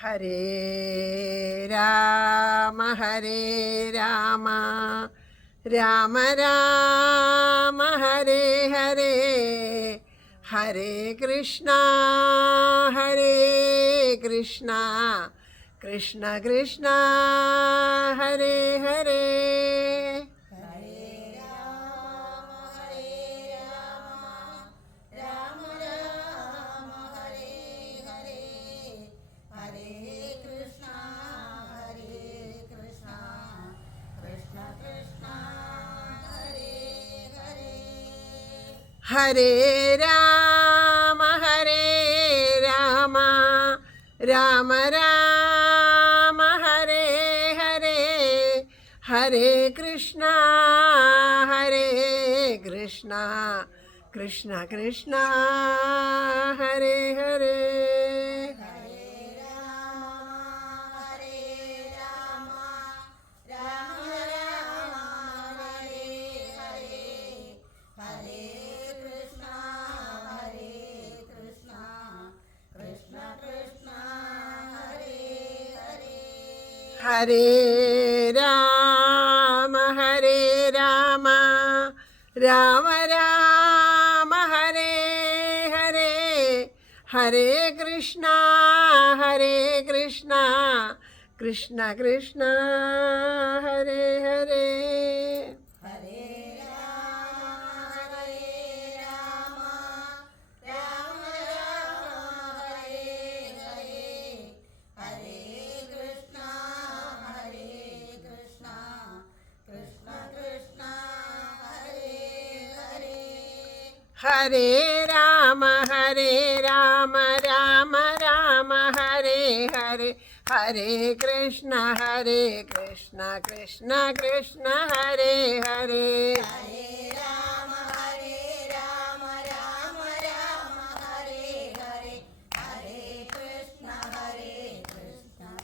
ഹരേ രാമ രാമ രാമ ഹരേ ഹരേ ഹരേ കൃഷ്ണ കൃഷ്ണ കൃഷ്ണ ഹരേ ഹരേ. ഹരേ രാമ രാമ രാമ ഹരേ ഹരേ ഹരേ കൃഷ്ണ കൃഷ്ണ കൃഷ്ണ ഹരേ ഹരേ. ഹരേ രാമ രാമ രാമ ഹരേ ഹരേ ഹരേ കൃഷ്ണ കൃഷ്ണ കൃഷ്ണ ഹരേ ഹരേ. ഹരേ രാമ രാമ രാമ ഹരേ ഹരേ ഹരേ കൃഷ്ണ കൃഷ്ണ കൃഷ്ണ ഹരേ ഹരേ. ഹരേ രാമ രാമ രാമ ഹരേ ഹരേ ഹരേ കൃഷ്ണ കൃഷ്ണ കൃഷ്ണ ഹരേ ഹരേ. ഹരേ രാമ രാമ രാമ ഹരേ ഹരേ ഹരേ കൃഷ്ണ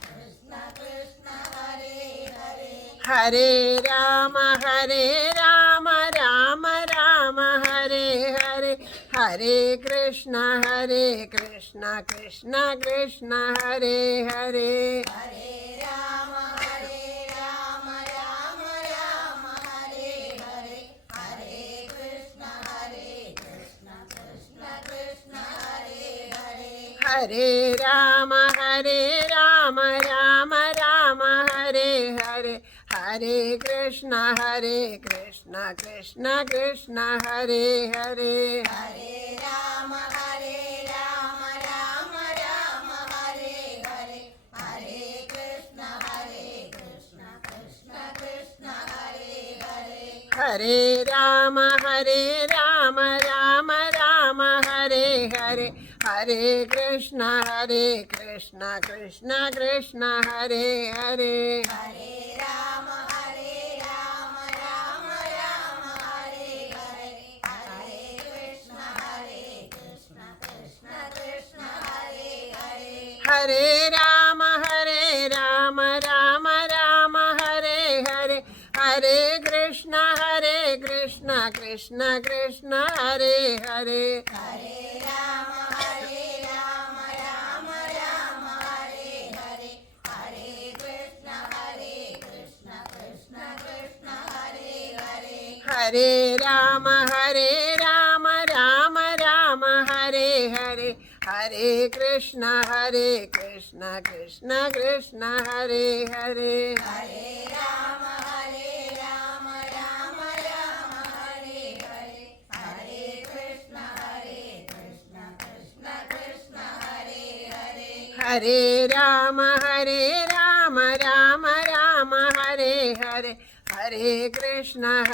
കൃഷ്ണ കൃഷ്ണ ഹരേ ഹരേ. ഹരേ രാമ രാമ രാമ ഹരേ ഹരേ ഹരേ കൃഷ്ണ കൃഷ്ണ കൃഷ്ണ ഹരേ ഹരേ. ഹരേ രാമ രാമ ഹരേ ഹരേ ഹരേ കൃഷ്ണ കൃഷ്ണ കൃഷ്ണ ഹരേ ഹരേ. ഹരേ രാമ രാമ ഹരേ ഹരേ ഹരേ കൃഷ്ണ കൃഷ്ണ കൃഷ്ണ ഹരേ ഹരേ. ഹരേ രാമ രാമ ഹരേ ഹരേ ഹരേ കൃഷ്ണ കൃഷ്ണ കൃഷ്ണ ഹരേ ഹരേ. ഹരേ രാമ രാമ ഹരേ ഹരേ ഹരേ കൃഷ്ണ കൃഷ്ണ കൃഷ്ണ ഹരേ ഹരേ. ഹരേ രാമ രാമ ഹരേ ഹരേ ഹരേ കൃഷ്ണ കൃഷ്ണ കൃഷ്ണ ഹരേ ഹരേ. ഹരേ രാമ രാമ ഹരേ ഹരേ ഹരേ കൃഷ്ണ കൃഷ്ണ കൃഷ്ണ ഹരേ ഹരേ. ഹരേ രാമ രാമ ഹരേ ഹരേ ഹരേ കൃഷ്ണ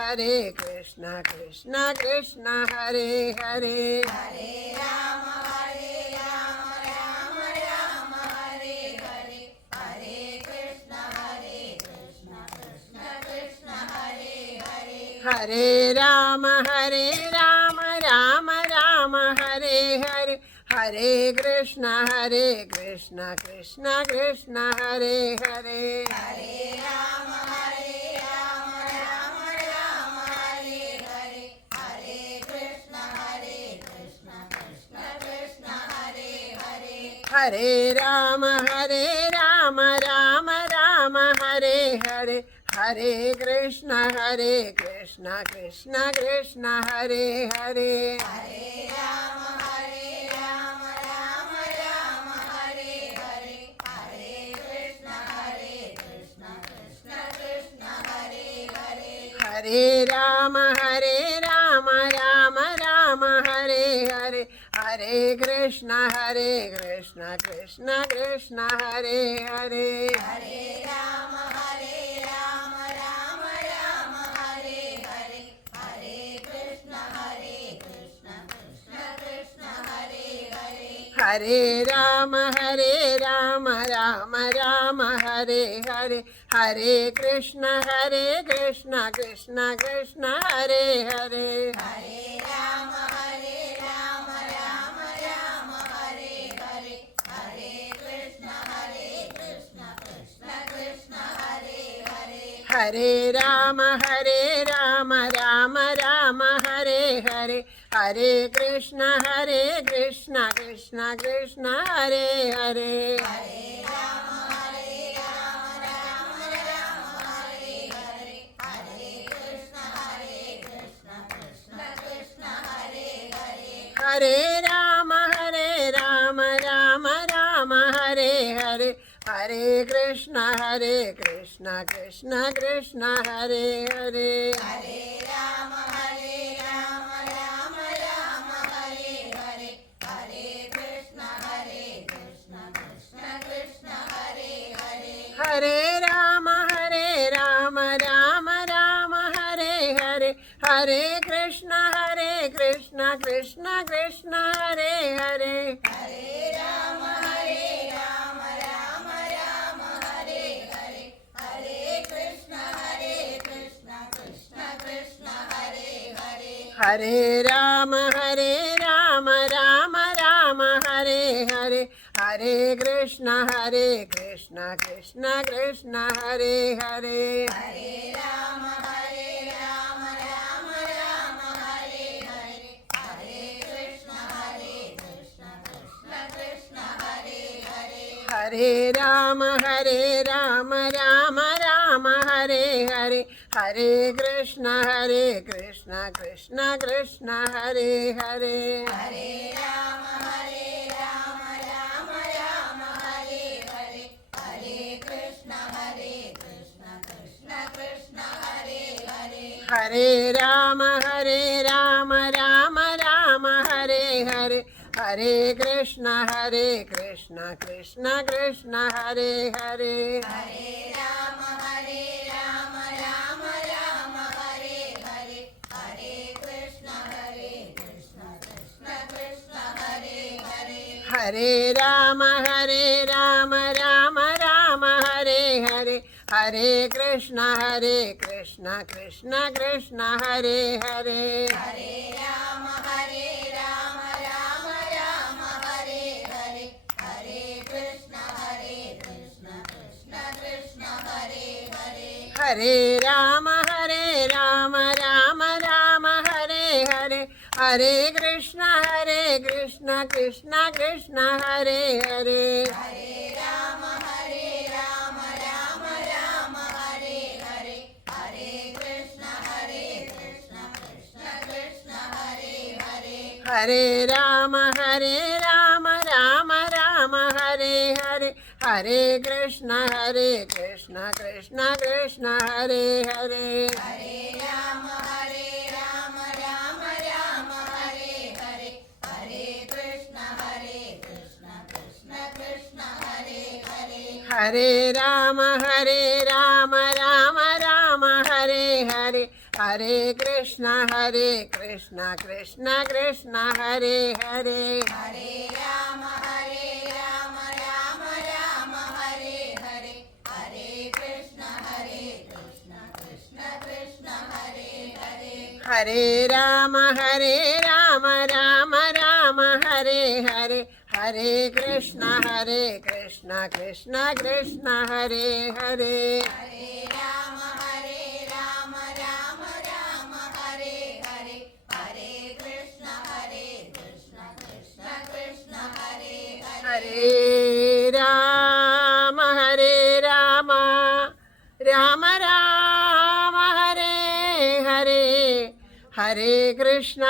കൃഷ്ണ കൃഷ്ണ ഹരേ ഹരേ. ഹരേ രാമ രാമ ഹരേ ഹരേ ഹരേ കൃഷ്ണ കൃഷ്ണ കൃഷ്ണ ഹരേ ഹരേ. ഹരേ രാമ രാമ ഹരേ ഹരേ ഹരേ കൃഷ്ണ കൃഷ്ണ കൃഷ്ണ ഹരേ ഹരേ. ഹരേ രാമ രാമ ഹരേ ഹരേ ഹരേ കൃഷ്ണ കൃഷ്ണ കൃഷ്ണ ഹരേ ഹരേ. हरे राम राम राम हरे हरे, हरे कृष्ण कृष्ण कृष्ण हरे हरे। हरे राम राम राम हरे हरे, हरे कृष्ण कृष्ण कृष्ण हरे हरे। हरे राम राम राम हरे हरे, हरे कृष्ण कृष्ण कृष्ण हरे हरे। हरे राम राम राम हरे हरे, हरे कृष्ण कृष्ण कृष्ण हरे हरे। हरे राम राम राम हरे हरे, हरे कृष्ण कृष्ण कृष्ण हरे हरे। हरे राम राम राम हरे हरे, हरे कृष्ण कृष्ण कृष्ण हरे हरे। हरे राम राम हरे हरे, हरे कृष्ण कृष्ण कृष्ण हरे हरे। हरे राम राम हरे हरे, हरे कृष्ण कृष्ण कृष्ण हरे हरे। हरे राम राम हरे हरे, हरे कृष्ण कृष्ण कृष्ण हरे हरे। हरे राम राम हरे हरे, हरे कृष्ण कृष्ण कृष्ण हरे हरे। हरे राम राम हरे हरे, हरे कृष्ण कृष्ण कृष्ण हरे हरे। हरे राम राम हरे हरे, हरे कृष्ण कृष्ण कृष्ण हरे हरे। हरे राम राम हरे हरे, हरे कृष्ण कृष्ण कृष्ण हरे हरे। हरे राम राम हरे हरे, हरे कृष्ण कृष्ण कृष्ण हरे हरे। हरे राम राम हरे हरे, हरे कृष्ण कृष्ण कृष्ण हरे हरे। हरे राम राम हरे हरे, हरे कृष्ण कृष्ण कृष्ण हरे हरे। हरे राम राम हरे हरे, हरे कृष्ण कृष्ण कृष्ण हरे हरे। हरे राम राम हरे हरे, हरे कृष्ण कृष्ण कृष्ण हरे हरे। हरे राम राम हरे हरे, हरे कृष्ण कृष्ण कृष्ण हरे हरे। हरे राम राम हरे हरे, हरे कृष्ण कृष्ण कृष्ण हरे हरे। हरे राम राम हरे हरे, हरे कृष्ण कृष्ण कृष्ण हरे हरे। हरे राम राम हरे हरे, हरे कृष्ण कृष्ण कृष्ण हरे हरे। हरे राम राम हरे हरे, हरे कृष्ण कृष्ण कृष्ण हरे हरे। हरे राम राम हरे हरे, हरे कृष्ण कृष्ण कृष्ण हरे हरे। हरे राम हरे हरे, हरे कृष्ण कृष्ण कृष्ण हरे हरे। हरे राम राम हरे हरे, हरे कृष्ण कृष्ण कृष्ण हरे हरे। हरे राम हरे हरे, हरे कृष्ण कृष्ण कृष्ण हरे हरे। हरे राम राम हरे हरे, हरे कृष्ण कृष्ण कृष्ण हरे हरे। हरे രാമ ഹരേ രാമ രാമ രാമ ഹരേ ഹരേ ഹരേ കൃഷ്ണ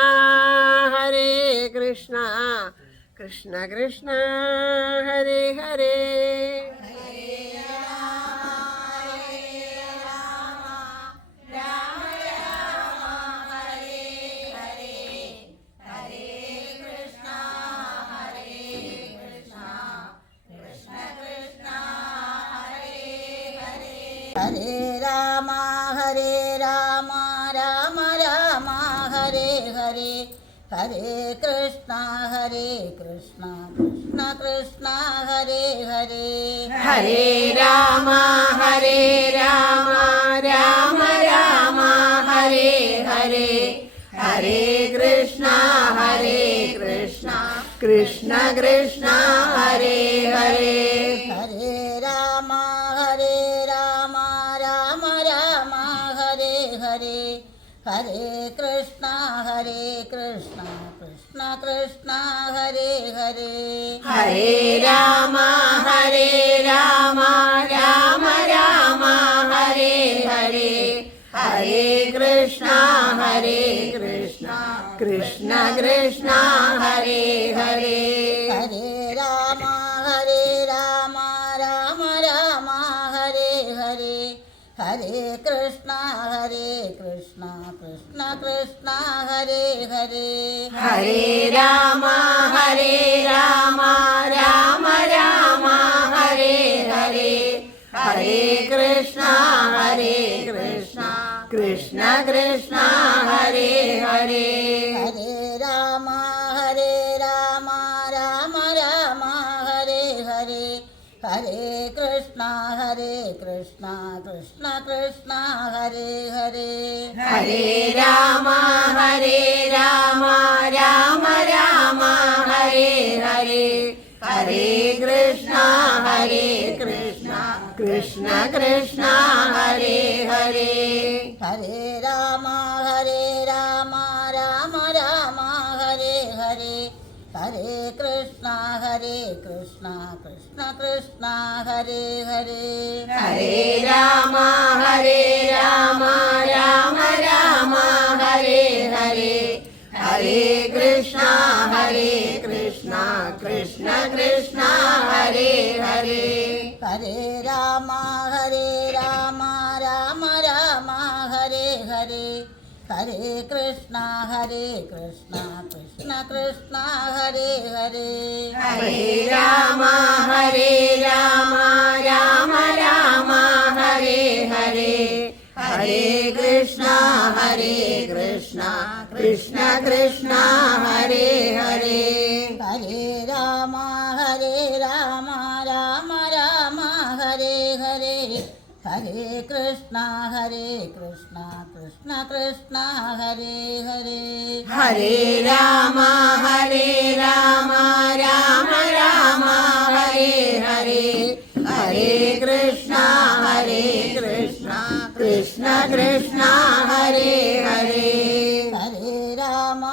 കൃഷ്ണ കൃഷ്ണ ഹരേ ഹരേ. ഹരേ രാമ രാമ രാമ ഹരേ ഹരേ ഹരേ കൃഷ്ണ കൃഷ്ണ കൃഷ്ണ ഹരേ ഹരേ. ഹരേ രാമ രാമ രാമ ഹരേ ഹരേ ഹരേ കൃഷ്ണ കൃഷ്ണ കൃഷ്ണ ഹരേ ഹരേ. ഹരേ രാമ രാമ രാമ ഹരേ ഹരേ ഹരേ കൃഷ്ണ കൃഷ്ണ കൃഷ്ണ ഹരേ ഹരേ. ഹരേ രാമ രാമ രാമ ഹരേ ഹരേ ഹരേ കൃഷ്ണ കൃഷ്ണ കൃഷ്ണ ഹരേ ഹരേ. ഹരേ രാമ രാമ രാമ ഹരേ ഹരേ ഹരേ കൃഷ്ണ കൃഷ്ണ കൃഷ്ണ ഹരേ ഹരേ. ഹരേ രാമ രാമ രാമ ഹരേ ഹരേ ഹരേ കൃഷ്ണ കൃഷ്ണ കൃഷ്ണ ഹരേ ഹരേ. ഹരേ രാമ രാമ രാമ ഹരേ ഹരേ ഹരേ കൃഷ്ണ കൃഷ്ണ കൃഷ്ണ ഹരേ ഹരേ. ഹരേ രാമ രാമ രാമ ഹരേ ഹരേ ഹരേ കൃഷ്ണ കൃഷ്ണ കൃഷ്ണ ഹരേ ഹരേ. ഹരേ രാമ രാമ രാമ ഹരേ ഹരേ ഹരേ കൃഷ്ണ കൃഷ്ണ കൃഷ്ണ ഹരേ ഹരേ. ഹരേ രാമ രാമ രാമ ഹരേ ഹരേ ഹരേ കൃഷ്ണ കൃഷ്ണ കൃഷ്ണ ഹരേ ഹരേ. ഹരേ രാമ രാമ രാമ ഹരേ ഹരേ ഹരേ കൃഷ്ണ കൃഷ്ണ കൃഷ്ണ ഹരേ ഹരേ. ഹരേ രാമ രാമ രാമ ഹരേ ഹരേ ഹരേ കൃഷ്ണ കൃഷ്ണ കൃഷ്ണ ഹരേ ഹരേ. ഹരേ രാമ രാമ രാമ ഹരേ ഹരേ ഹരേ കൃഷ്ണ കൃഷ്ണ കൃഷ്ണ ഹരേ ഹരേ. ഹരേ രാമ രാമ രാമ ഹരേ ഹരേ ഹരേ കൃഷ്ണ കൃഷ്ണ കൃഷ്ണ ഹരേ ഹരേ. ഹരേ രാമ രാമ രാമ ഹരേ ഹരേ ഹരേ കൃഷ്ണ കൃഷ്ണ കൃഷ്ണ ഹരേ ഹരേ. ഹരേ രാമ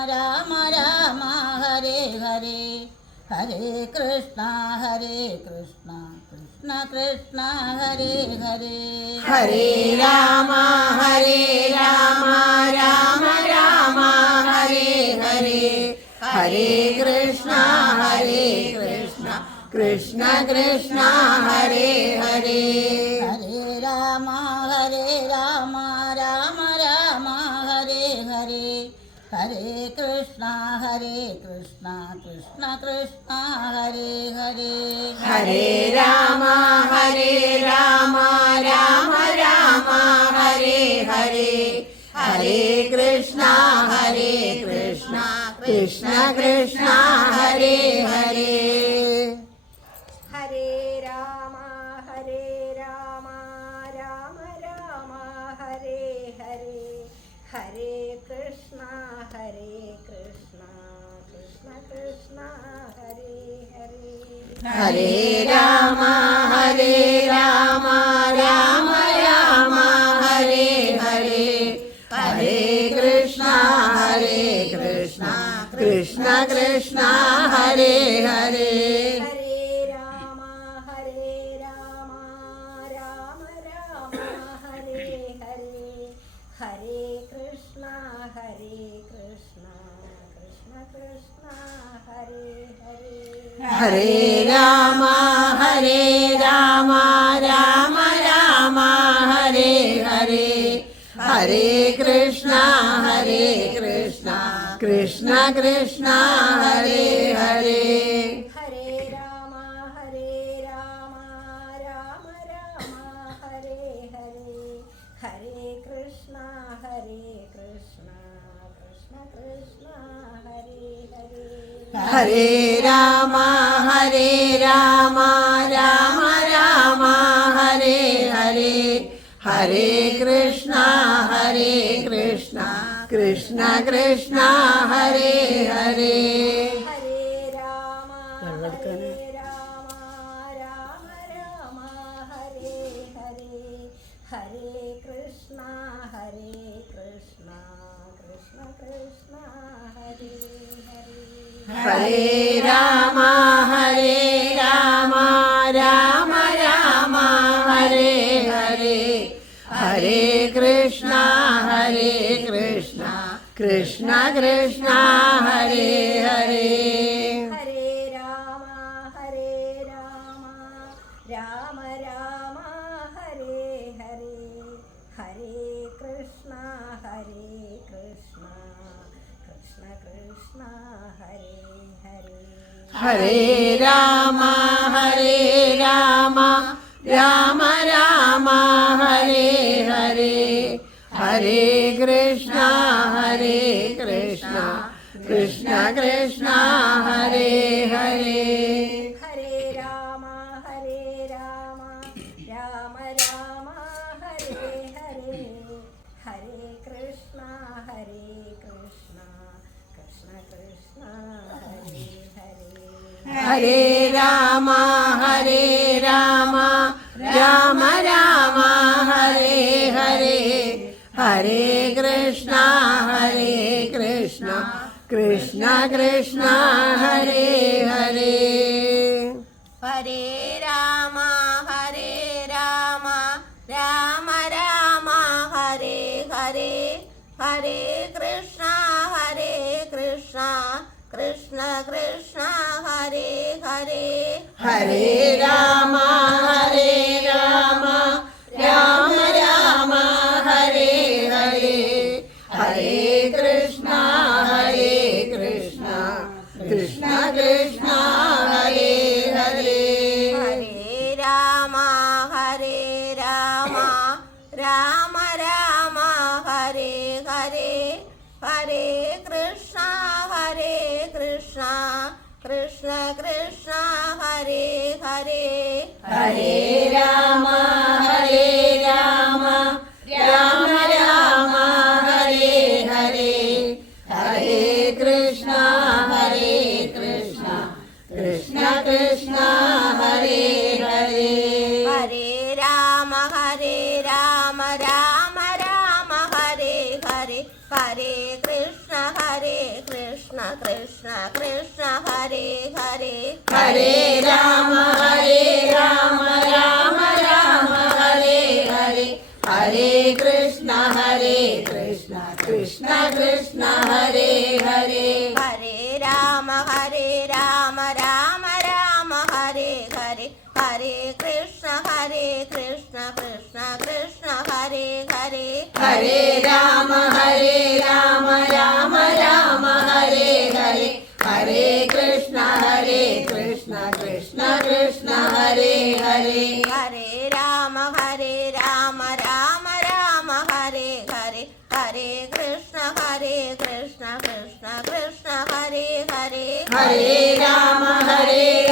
രാമ രാമ ഹരേ ഹരേ ഹരേ കൃഷ്ണ കൃഷ്ണ കൃഷ്ണ ഹരേ ഹരേ. ഹരേ രാമ രാമ രാമ ഹരേ ഹരേ ഹരേ കൃഷ്ണ കൃഷ്ണ കൃഷ്ണ ഹരേ ഹരേ. ഹരേ രാമ രാമ രാമ ഹരേ ഹരേ ഹരേ കൃഷ്ണ കൃഷ്ണ കൃഷ്ണ ഹരേ ഹരേ. ഹരേ രാമ രാമ രാമ ഹരേ ഹരേ ഹരേ കൃഷ്ണ കൃഷ്ണ കൃഷ്ണ ഹരേ ഹരേ. ഹരേ രാമ രാമ രാമ ഹരേ ഹരേ ഹരേ കൃഷ്ണ കൃഷ്ണ കൃഷ്ണ ഹരേ ഹരേ രാമ ഹരേ രാമ രാമ രാമ ഹരേ ഹരേ ഹരേ കൃഷ്ണ കൃഷ്ണ കൃഷ്ണ ഹരേ ഹരേ ഹരേ രാമ രാമ രാമ ഹരേ ഹരേ ഹരേ കൃഷ്ണ കൃഷ്ണ കൃഷ്ണ കൃഷ്ണ ഹരേ ഹരേ ഹരേ രാമ രാമ രാമ രാമ ഹരേ ഹരേ ഹരേ കൃഷ്ണ കൃഷ്ണ കൃഷ്ണ കൃഷ്ണ ഹരേ ഹരേ ഹരേ രാമ രാമ രാമ ഹരേ ഹരേ ഹരേ കൃഷ്ണ കൃഷ്ണ കൃഷ്ണ കൃഷ്ണ ഹരേ ഹരേ ഹരേ രാമ രാമ രാമ രാമ ഹരേ ഹരേ ഹരേ കൃഷ്ണ കൃഷ്ണ കൃഷ്ണ കൃഷ്ണ ഹരേ ഹരേ ഹരേ രാമ രാമ രാമ രാമ ഹരേ ഹരേ ഹരേ കൃഷ്ണ കൃഷ്ണ കൃഷ്ണ കൃഷ്ണ ഹരേ ഹരേ ഹരേ രാമ രാമ രാമ രാമ ഹരേ ഹരേ ഹരേ കൃഷ്ണ കൃഷ്ണ കൃഷ്ണ കൃഷ്ണ ഹരേ ഹരേ ഹരേ രാമ രാമ രാമ രാമ ഹരേ ഹരേ ഹരേ കൃഷ്ണ കൃഷ്ണ കൃഷ്ണ കൃഷ്ണ ഹരേ ഹരേ ഹരേ രാമ രാമ രാമ രാമ ഹരേ ഹരേ ഹരേ കൃഷ്ണ കൃഷ്ണ കൃഷ്ണ കൃഷ്ണ ഹരേ ഹരേ ഹരേ രാമ രാമ രാമ രാമ ഹരേ ഹരേ ഹരേ കൃഷ്ണ കൃഷ്ണ കൃഷ്ണ കൃഷ്ണ ഹരേ ഹരേ ഹരേ രാമ രാമ രാമ രാമ ഹരേ ഹരേ ഹരേ കൃഷ്ണ കൃഷ്ണ കൃഷ്ണ കൃഷ്ണ ഹരേ ഹരേ ഹരേ രാമ രാമ രാമ രാമ ഹരേ ഹരേ ഹരേ കൃഷ്ണ കൃഷ്ണ കൃഷ്ണ കൃഷ്ണ ഹരേ ഹരേ ഹരേ രാമ രാമ രാമ രാമ ഹരേ ഹരേ ഹരേ കൃഷ്ണ കൃഷ്ണ കൃഷ്ണ കൃഷ്ണ ഹരേ ഹരേ ഹരേ രാമ രാമ രാമ രാമ ഹരേ ഹരേ ഹരേ കൃഷ്ണ കൃഷ്ണ കൃഷ്ണ കൃഷ്ണ ഹരേ ഹരേ ഹരേ രാമ രാമ രാമ രാമ ഹരേ ഹരേ ഹരേ കൃഷ്ണ കൃഷ്ണ കൃഷ്ണ കൃഷ്ണ ഹരേ ഹരേ ഹരേ രാമ രാമ രാമ രാമ ഹരേ ഹരേ ഹരേ കൃഷ്ണ കൃഷ്ണ കൃഷ്ണ കൃഷ്ണ ഹരേ ഹരേ ഹരേ രാമ രാമ രാമ രാമ ഹരേ ഹരേ ഹരേ കൃഷ്ണ കൃഷ്ണ കൃഷ്ണ കൃഷ്ണ ഹരേ ഹരേ ഹരേ രാമ രാമ രാമ രാമ ഹരേ ഹരേ ഹരേ കൃഷ്ണ കൃഷ്ണ കൃഷ്ണ കൃഷ്ണ ഹരേ ഹരേ ഹരേ രാമ രാമ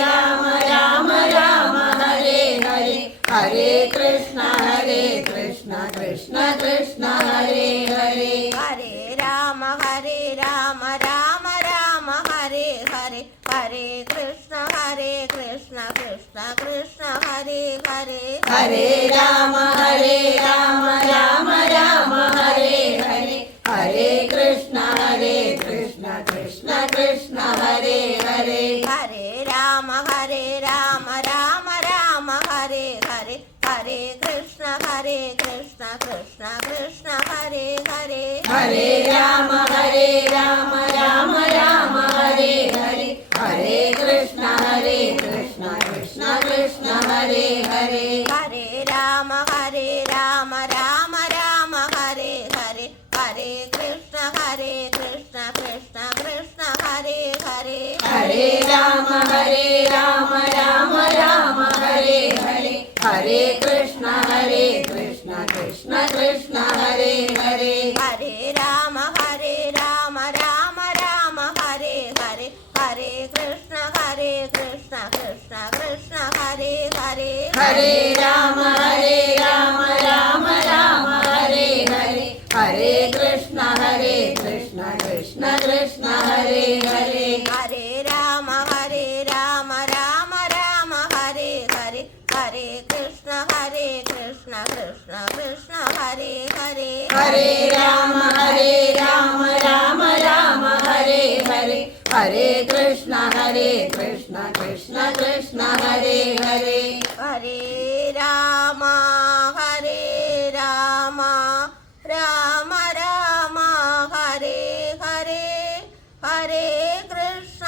രാമ രാമ ഹരേ ഹരേ ഹരേ കൃഷ്ണ കൃഷ്ണ കൃഷ്ണ കൃഷ്ണ ഹരേ ഹരേ ഹരേ രാമ രാമ രാമ രാമ ഹരേ ഹരേ ഹരേ കൃഷ്ണ കൃഷ്ണ കൃഷ്ണ കൃഷ്ണ ഹരേ ഹരേ ഹരേ രാമ രാമ രാമ രാമ ഹരേ ഹരേ ഹരേ കൃഷ്ണ കൃഷ്ണ കൃഷ്ണ കൃഷ്ണ ഹരേ ഹരേ ഹരേ രാമ രാമ രാമ രാമ ഹരേ ഹരേ ഹരേ കൃഷ്ണ കൃഷ്ണ കൃഷ്ണ കൃഷ്ണ ഹരേ ഹരേ ഹരേ രാമ രാമ രാമ രാമ ഹരേ ഹരേ ഹരേ കൃഷ്ണ कृष्ण कृष्ण कृष्ण हरे हरे हरे राम राम राम हरे हरे हरे कृष्ण कृष्ण कृष्ण हरे हरे हरे राम राम राम हरे हरे हरे कृष्ण कृष्ण कृष्ण हरे हरे हरे राम राम राम हरे हरे हरे कृष्ण कृष्ण कृष्ण हरे हरे हरे राम राम राम हरे हरे हरे कृष्ण कृष्ण कृष्ण हरे हरे हरे राम राम हरे हरे हरे कृष्ण कृष्ण कृष्ण हरे हरे हरे राम राम राम हरे हरे हरे कृष्ण कृष्ण कृष्ण हरे हरे हरे राम राम राम हरे हरे हरे कृष्ण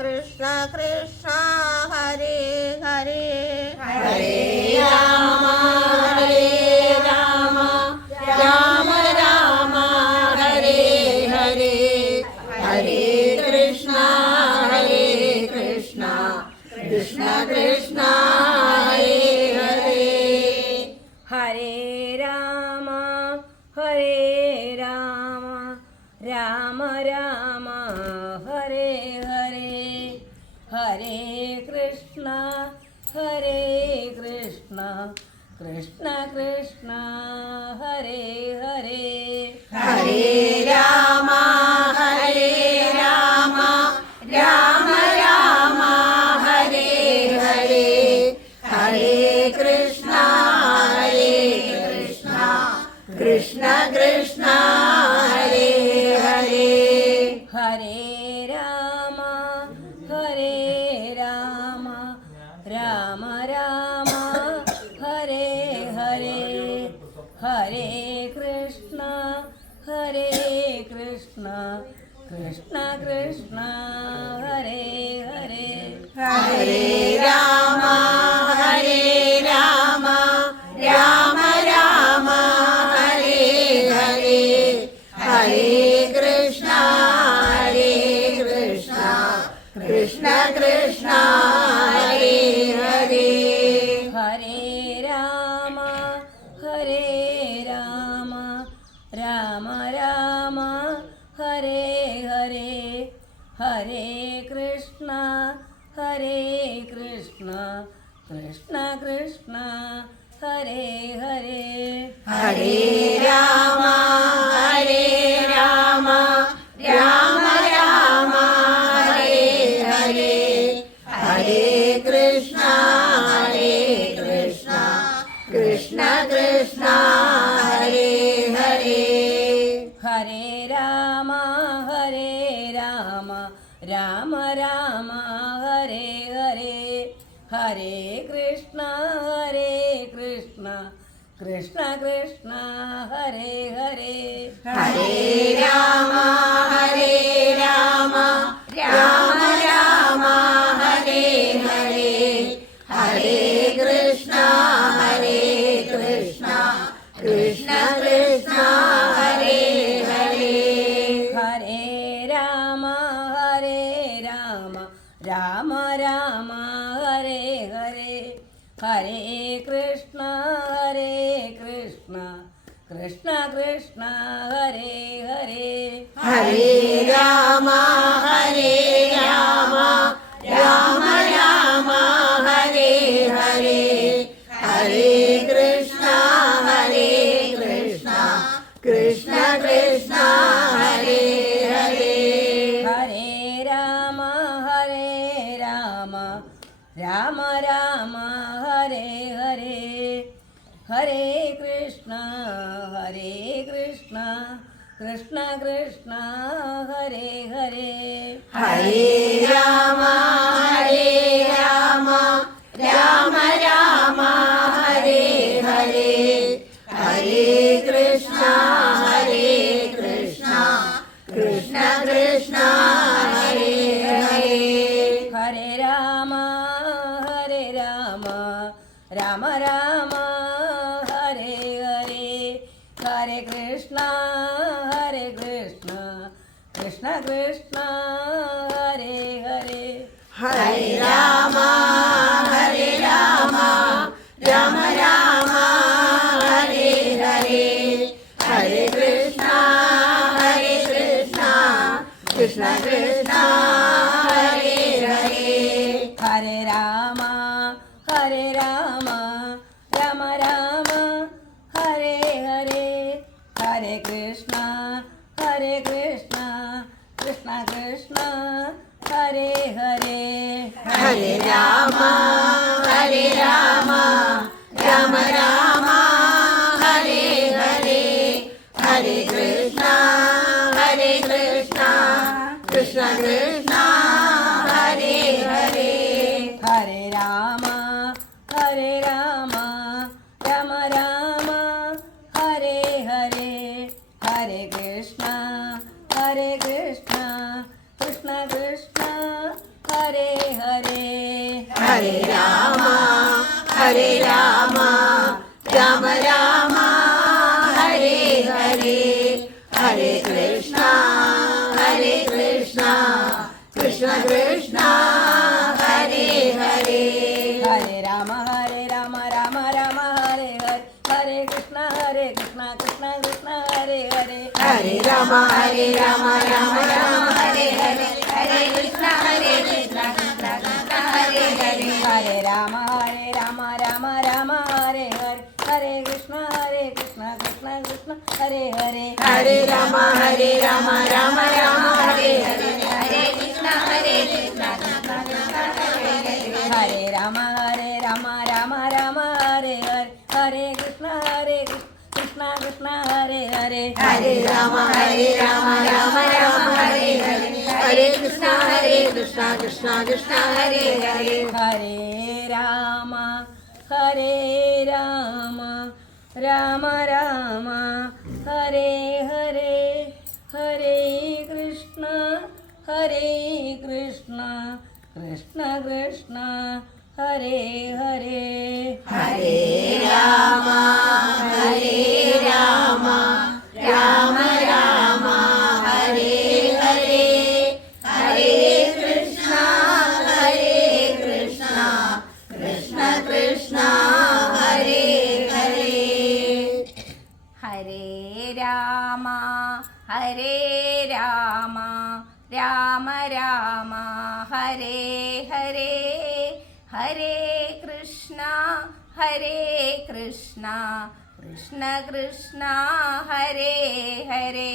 कृष्ण कृष्ण हरे हरे हरे राम राम राम हरे हरे हरे कृष्ण कृष्ण कृष्ण हरे हरे हरे राम राम राम हरे हरे हरे कृष्ण कृष्ण कृष्ण हरे हरे हरे राम राम राम हरे हरे हरे कृष्ण कृष्ण कृष्ण हरे हरे हरे राम राम राम हरे हरे हरे कृष्ण कृष्ण कृष्ण हरे हरे हरे राम राम राम हरे हरे हरे कृष्ण कृष्ण कृष्ण हरे हरे हरे राम राम राम हरे हरे हरे कृष्ण कृष्ण कृष्ण हरे हरे हरे राम राम राम हरे हरे हरे कृष्ण कृष्ण कृष्ण हरे हरे हरे राम राम राम हरे हरे हरे कृष्ण कृष्ण कृष्ण हरे हरे हरे राम राम राम हरे हरे हरे कृष्ण कृष्ण कृष्ण हरे हरे हरे राम राम राम हरे हरे हरे कृष्ण कृष्ण कृष्ण हरे हरे हरे राम राम राम हरे हरे हरे कृष्ण कृष्ण कृष्ण हरे हरे हरे राम राम राम हरे हरे हरे कृष्ण कृष्ण कृष्ण हरे हरे हरे राम राम राम हरे हरे हरे कृष्ण कृष्ण कृष्ण हरे हरे രാമ രാമ ഹരേ ഹരേ ഹരേ കൃഷ്ണ കൃഷ്ണ കൃഷ്ണ ഹരേ ഹരേ ഹരേ രാമ ഹരേ രാമ രാമ രാമ ഹരേ ഹരേ ഹരേ കൃഷ്ണ കൃഷ്ണ കൃഷ്ണ ഹരേ ഹരേ ഹരേ രാമ രാമ രാമ ഹരേ ഹരേ ഹരേ കൃഷ്ണ കൃഷ്ണ കൃഷ്ണ ഹരേ ഹരേ ഹരേ രാമ രാമ രാമ ഹരേ ഹരേ ഹരേ കൃഷ്ണ കൃഷ്ണ കൃഷ്ണ ഹരേ ഹരേ ഹരേ രാമ രാമ രാമ ഹരേ ഹരേ ഹരേ കൃഷ്ണ കൃഷ്ണ കൃഷ്ണ ഹരേ ഹരേ ഹരേ രാമ രാമ രാമ ഹരേ ഹരേ ഹരേ കൃഷ്ണ കൃഷ്ണ കൃഷ്ണ ഹരേ ഹരേ ഹരേ രാമ രാമ ഹരേ ഹരേ ഹരേ കൃഷ്ണ കൃഷ്ണ കൃഷ്ണ ഹരേ ഹരേ ഹരേ രാമ രാമ ഹരേ ഹരേ ഹരേ കൃഷ്ണ കൃഷ്ണ കൃഷ്ണ ഹരേ ഹരേ ഹരേ രാമ രാമ ഹരേ ഹരേ ഹരേ കൃഷ്ണ കൃഷ്ണ കൃഷ്ണ ഹരേ ഹരേ ഹരേ രാമ രാമ ഹരേ ഹരേ ഹരേ കൃഷ്ണ കൃഷ്ണ കൃഷ്ണ ഹരേ ഹരേ ഹരേ രാമ രാമ ഹരേ ഹരേ ഹരേ കൃഷ്ണ കൃഷ്ണ ഹരേ ഹരേ ഹരേ രാമ ഹരേ ഹരേ ഹരേ കൃഷ്ണ കൃഷ്ണ കൃഷ്ണ ഹരേ ഹരേ ഹരേ രാമ രാമ ഹരേ ഹരേ ഹരേ കൃഷ്ണ കൃഷ്ണ കൃഷ്ണ ഹരേ ഹരേ ഹരേ രാമ രാമ ഹരേ ഹരേ ഹരേ കൃഷ്ണ കൃഷ്ണ കൃഷ്ണ ഹരേ ഹരേ ഹരേ രാമ രാമ രാമ ഹരേ ഹരേ ഹരേ കൃഷ്ണ കൃഷ്ണ കൃഷ്ണ ഹരേ ഹരേ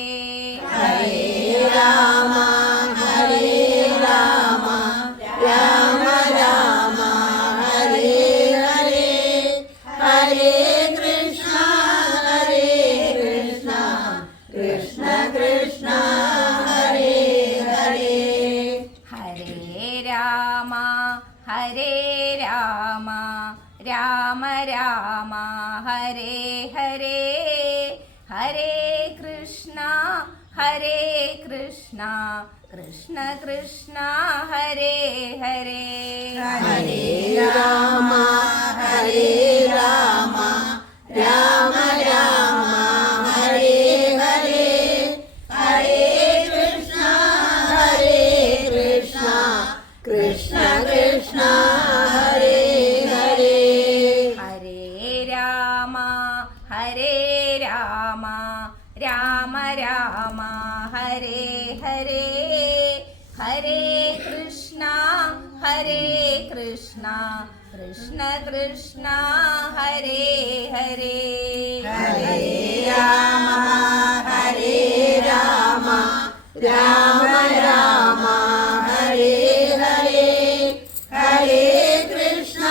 ഹരേ രാമ രാമ ഹരേ ഹരേ ഹരേ കൃഷ്ണ കൃഷ്ണ കൃഷ്ണ ഹരേ ഹരേ ഹരേ രാമ രാമ ഹരേ ഹരേ ഹരേ കൃഷ്ണ കൃഷ്ണ കൃഷ്ണ ഹരേ ഹരേ ഹരേ രാമ രാമ ഹരേ ഹരേ ഹരേ കൃഷ്ണ കൃഷ്ണ കൃഷ്ണ ഹരേ ഹരേ ഹരേ രാമ രാമ ഹരേ ഹരേ ഹരേ കൃഷ്ണ കൃഷ്ണ കൃഷ്ണ ഹരേ ഹരേ ഹരേ രാമ രാമ ഹരേ ഹരേ ഹരേ കൃഷ്ണ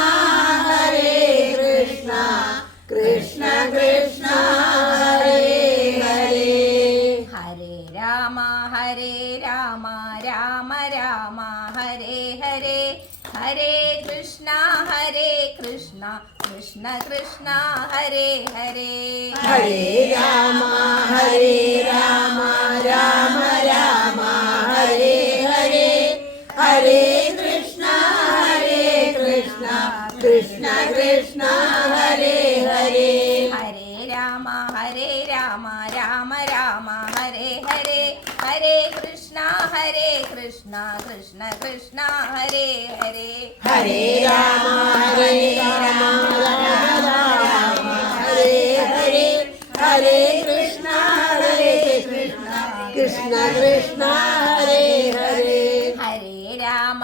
കൃഷ്ണ കൃഷ്ണ ഹരേ ഹരേ ഹരേ രാമ രാമ ഹരേ ഹരേ ഹരേ കൃഷ്ണ കൃഷ്ണ കൃഷ്ണ ഹരേ ഹരേ ഹരേ രാമ രാമ ഹരേ ഹരേ ഹരേ കൃഷ്ണ കൃഷ്ണ കൃഷ്ണ കൃഷ്ണ ഹരേ ഹരേ ഹരേ രാമ രാമ രാമ ഹരേ ഹരേ ഹരേ കൃഷ്ണ കൃഷ്ണ കൃഷ്ണ ഹരേ ഹരേ ഹരേ രാമ രാമ രാമ ഹരേ ഹരേ ഹരേ കൃഷ്ണ കൃഷ്ണ കൃഷ്ണ ഹരേ ഹരേ ഹരേ രാമ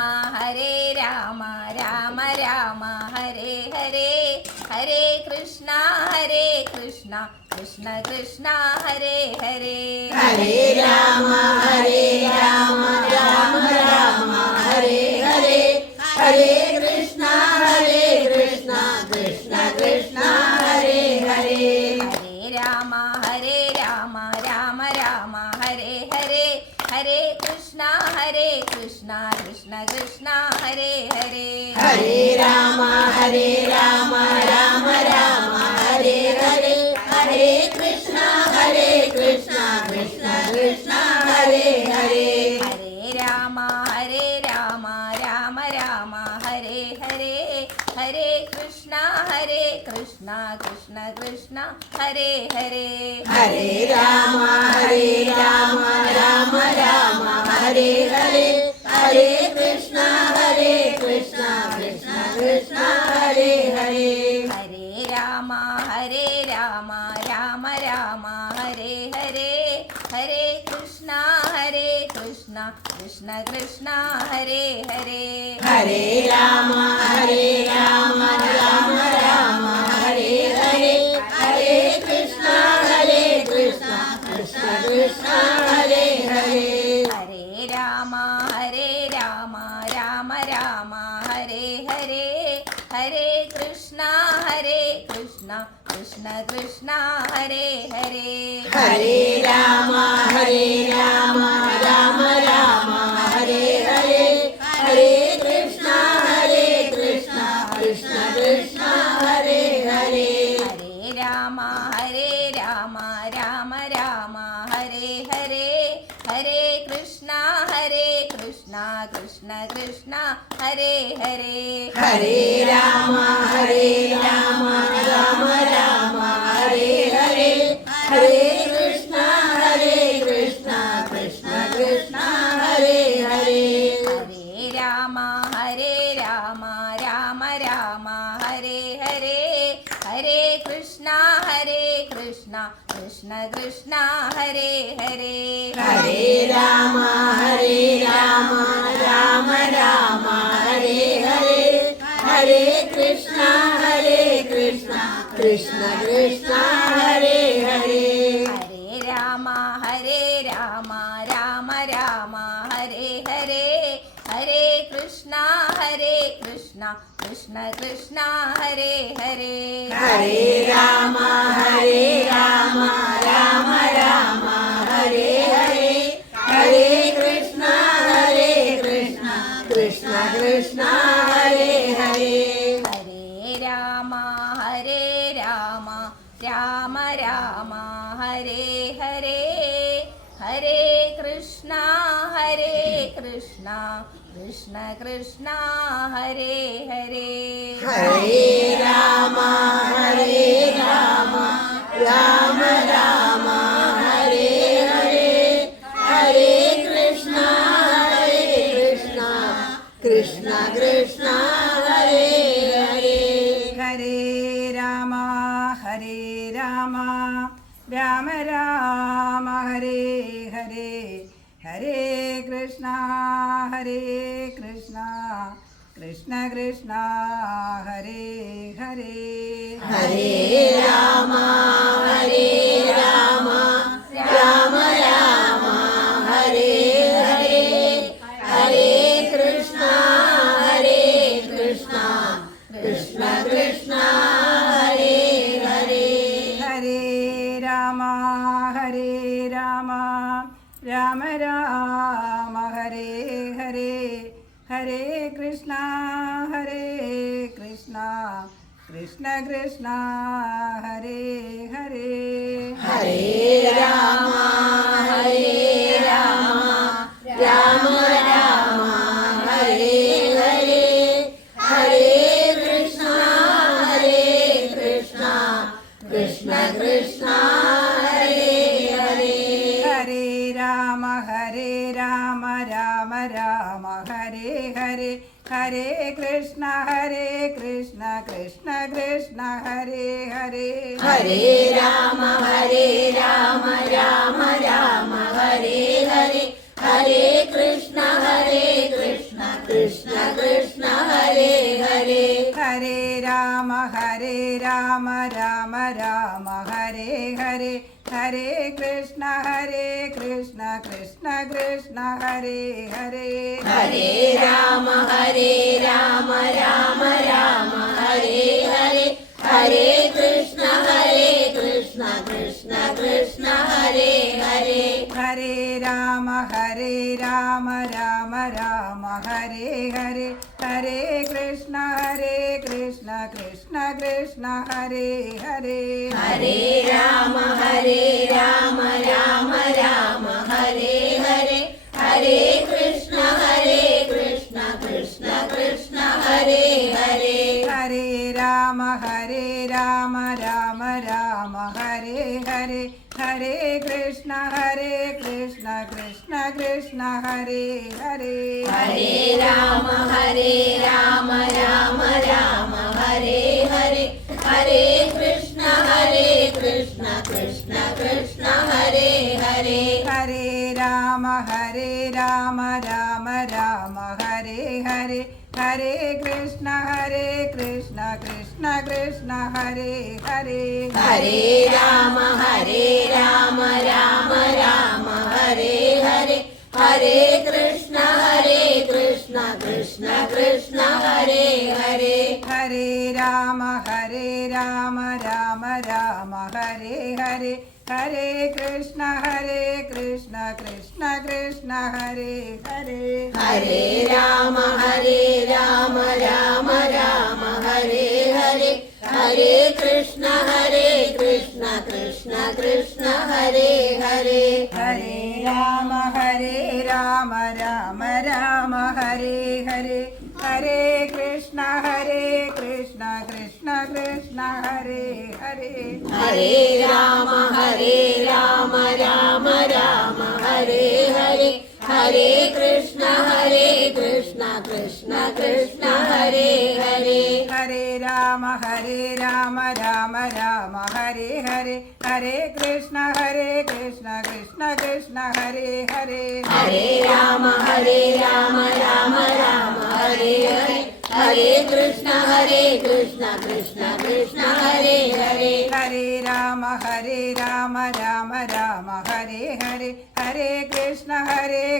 രാമ രാമ ഹരേ ഹരേ ഹരേ കൃഷ്ണ കൃഷ്ണ കൃഷ്ണ ഹരേ ഹരേ ഹരേ രാമ രാമ രാമ ഹരേ ഹരേ ഹരേ കൃഷ്ണ കൃഷ്ണ കൃഷ്ണ ഹരേ ഹരേ ഹരേ രാമ രാമ രാമ ഹരേ ഹരേ ഹരേ കൃഷ്ണ കൃഷ്ണ കൃഷ്ണ ഹരേ ഹരേ ഹരേ രാമ രാമ രാമ ഹരേ ഹരേ ഹരേ കൃഷ്ണ കൃഷ്ണ കൃഷ്ണ ഹരേ ഹരേ ഹരേ രാമ രാമ രാമ ഹരേ ഹരേ ഹരേ കൃഷ്ണ കൃഷ്ണ കൃഷ്ണ ഹരേ ഹരേ ഹരേ രാമ രാമ രാമ ഹരേ ഹരേ ഹരേ കൃഷ്ണ കൃഷ്ണ കൃഷ്ണ ഹരേ ഹരേ ഹരേ രാമ രാമ രാമ ഹരേ ഹരേ ഹരേ കൃഷ്ണ കൃഷ്ണ കൃഷ്ണ ഹരേ ഹരേ ഹരേ രാമ രാമ രാമ ഹരേ ഹരേ ഹരേ കൃഷ്ണ കൃഷ്ണ കൃഷ്ണ ഹരേ ഹരേ ഹരേ രാമ രാമ രാമ ഹരേ ഹരേ ഹരേ കൃഷ്ണ കൃഷ്ണ കൃഷ്ണ ഹരേ ഹരേ ഹരേ രാമ രാമ രാമ ഹരേ ഹരേ ഹരേ കൃഷ്ണ കൃഷ്ണ കൃഷ്ണ ഹരേ ഹരേ ഹരേ രാമ രാമ ഹരേ ഹരേ ഹരേ കൃഷ്ണ കൃഷ്ണ കൃഷ്ണ ഹരേ ഹരേ ഹരേ രാമ രാമ രാമ ഹരേ ഹരേ ഹരേ കൃഷ്ണ കൃഷ്ണ കൃഷ്ണ ഹരേ ഹരേ ഹരേ രാമ രാമ ഹരേ ഹരേ ഹരേ കൃഷ്ണ കൃഷ്ണ കൃഷ്ണ ഹരേ ഹരേ ഹരേ രാമ രാമ ഹരേ ഹരേ ഹരേ കൃഷ്ണ കൃഷ്ണ കൃഷ്ണ ഹരേ ഹരേ ഹരേ രാമ രാമ ഹരേ ഹരേ ഹരേ കൃഷ്ണ കൃഷ്ണ കൃഷ്ണ ഹരേ ഹരേ ഹരേ രാമ രാമ ഹരേ ഹരേ ഹരേ കൃഷ്ണ കൃഷ്ണ കൃഷ്ണ ഹരേ ഹരേ ഹരേ രാമ രാമ ഹരേ ഹരേ ഹരേ കൃഷ്ണ കൃഷ്ണ കൃഷ്ണ ഹരേ ഹരേ ഹരേ രാമ രാമ ഹരേ ഹരേ ഹരേ കൃഷ്ണ കൃഷ്ണ കൃഷ്ണ ഹരേ ഹരേ ഹരേ രാമ രാമ രാമ ഹരേ ഹരേ ഹരേ കൃഷ്ണ കൃഷ്ണ കൃഷ്ണ ഹരേ ഹരേ ഹരേ രാമ രാമ ഹരേ ഹരേ ഹരേ കൃഷ്ണ കൃഷ്ണ കൃഷ്ണ ഹരേ ഹരേ ഹരേ രാമ രാമ ഹരേ ഹരേ ഹരേ കൃഷ്ണ കൃഷ്ണ കൃഷ്ണ ഹരേ ഹരേ ഹരേ രാമ രാമ ഹരേ ഹരേ ഹരേ കൃഷ്ണ ഹരേ കൃഷ്ണ കൃഷ്ണ കൃഷ്ണ ഹരേ ഹരേ ഹരേ രാമ രാമ രാമ ഹരേ ഹരേ ഹരേ കൃഷ്ണ കൃഷ്ണ കൃഷ്ണ ഹരേ ഹരേ ഹരേ രാമ രാമ രാമ ഹരേ ഹരേ ഹരേ കൃഷ്ണ കൃഷ്ണ കൃഷ്ണ ഹരേ ഹരേ ഹരേ രാമ രാമ രാമ ഹരേ ഹരേ ഹരേ കൃഷ്ണ കൃഷ്ണ കൃഷ്ണ ഹരേ ഹരേ ഹരേ രാമ രാമ രാമ ഹരേ ഹരേ ഹരേ കൃഷ്ണ കൃഷ്ണ കൃഷ്ണ ഹരേ ഹരേ ഹരേ രാമ രാമ ഹരേ ഹരേ ഹരേ കൃഷ്ണ കൃഷ്ണ കൃഷ്ണ ഹരേ ഹരേ ഹരേ രാമ രാമ രാമ ഹരേ ഹരേ ഹരേ കൃഷ്ണ കൃഷ്ണ കൃഷ്ണ ഹരേ ഹരേ ഹരേ രാമ രാമ രാമ ഹരേ ഹരേ ഹരേ കൃഷ്ണ കൃഷ്ണ കൃഷ്ണ ഹരേ ഹരേ ഹരേ രാമ രാമ രാമ ഹരേ ഹരേ ഹരേ കൃഷ്ണ കൃഷ്ണ കൃഷ്ണ ഹരേ ഹരേ ഹരേ രാമ രാമ ഹരേ ഹരേ ഹരേ കൃഷ്ണ കൃഷ്ണ കൃഷ്ണ ഹരേ ഹരേ ഹരേ രാമ രാമ ഹരേ ഹരേ ഹരേ കൃഷ്ണ കൃഷ്ണ കൃഷ്ണ ഹരേ ഹരേ ഹരേ രാമ രാമ ഹരേ ഹരേ ഹരേ കൃഷ്ണ കൃഷ്ണ കൃഷ്ണ ഹരേ ഹരേ ഹരേ രാമ രാമ ഹരേ ഹരേ ഹരേ കൃഷ്ണ കൃഷ്ണ കൃഷ്ണ ഹരേ ഹരേ ഹരേ രാമ രാമ ഹരേ ഹരേ ഹരേ കൃഷ്ണ കൃഷ്ണ കൃഷ്ണ ഹരേ ഹരേ ഹരേ രാമ രാമ ഹരേ ഹരേ ഹരേ കൃഷ്ണ കൃഷ്ണ കൃഷ്ണ ഹരേ ഹരേ ഹരേ രാമ രാമ ഹരേ ഹരേ ഹരേ കൃഷ്ണ കൃഷ്ണ കൃഷ്ണ ഹരേ ഹരേ ഹരേ രാമ രാമ ഹരേ ഹരേ ഹരേ കൃഷ്ണ കൃഷ്ണ കൃഷ്ണ ഹരേ ഹരേ ഹരേ രാമ രാമ ഹരേ ഹരേ ഹരേ കൃഷ്ണ കൃഷ്ണ കൃഷ്ണ ഹരേ ഹരേ ഹരേ രാമ രാമ ഹരേ ഹരേ ഹരേ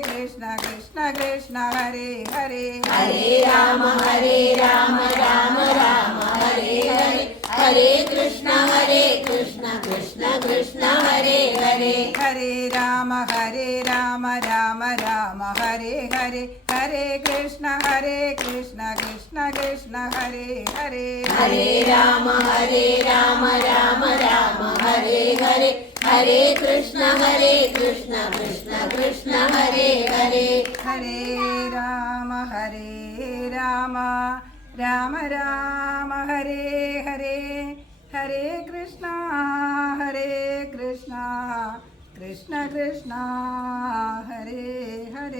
കൃഷ്ണ കൃഷ്ണ കൃഷ്ണ ഹരേ ഹരേ ഹരേ രാമ രാമ ഹരേ ഹരേ ഹരേ കൃഷ്ണ കൃഷ്ണ കൃഷ്ണ ഹരേ ഹരേ ഹരേ രാമ രാമ ഹരേ ഹരേ ഹരേ കൃഷ്ണ കൃഷ്ണ കൃഷ്ണ ഹരേ ഹരേ ഹരേ രാമ രാമ ഹരേ ഹരേ ഹരേ കൃഷ്ണ കൃഷ്ണ കൃഷ്ണ ഹരേ ഹരേ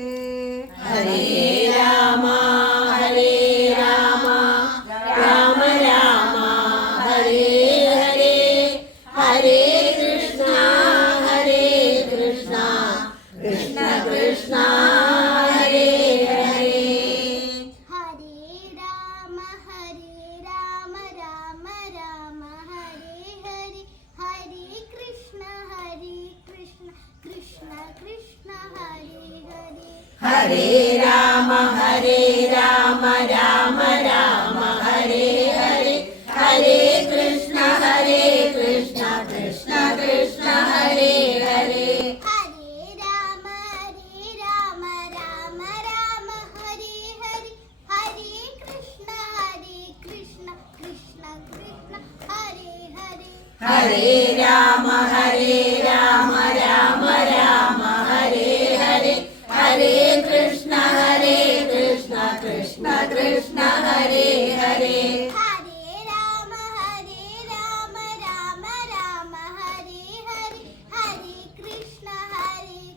ഹരേ രാമ രാമ ഹരേ ഹരേ ഹരേ കൃഷ്ണ കൃഷ്ണ കൃഷ്ണ ഹരേ ഹരേ ഹരേ രാമ രാമ ഹരേ ഹരേ ഹരേ കൃഷ്ണ കൃഷ്ണ കൃഷ്ണ ഹരേ ഹരേ ഹരേ രാമ രാമ ഹരേ ഹരേ ഹരേ കൃഷ്ണ കൃഷ്ണ കൃഷ്ണ ഹരേ ഹരേ ഹരേ രാമ രാമ ഹരേ ഹരേ ഹരേ കൃഷ്ണ കൃഷ്ണ കൃഷ്ണ ഹരേ ഹരേ ഹരേ രാമ രാമ ഹരേ ഹരേ ഹരേ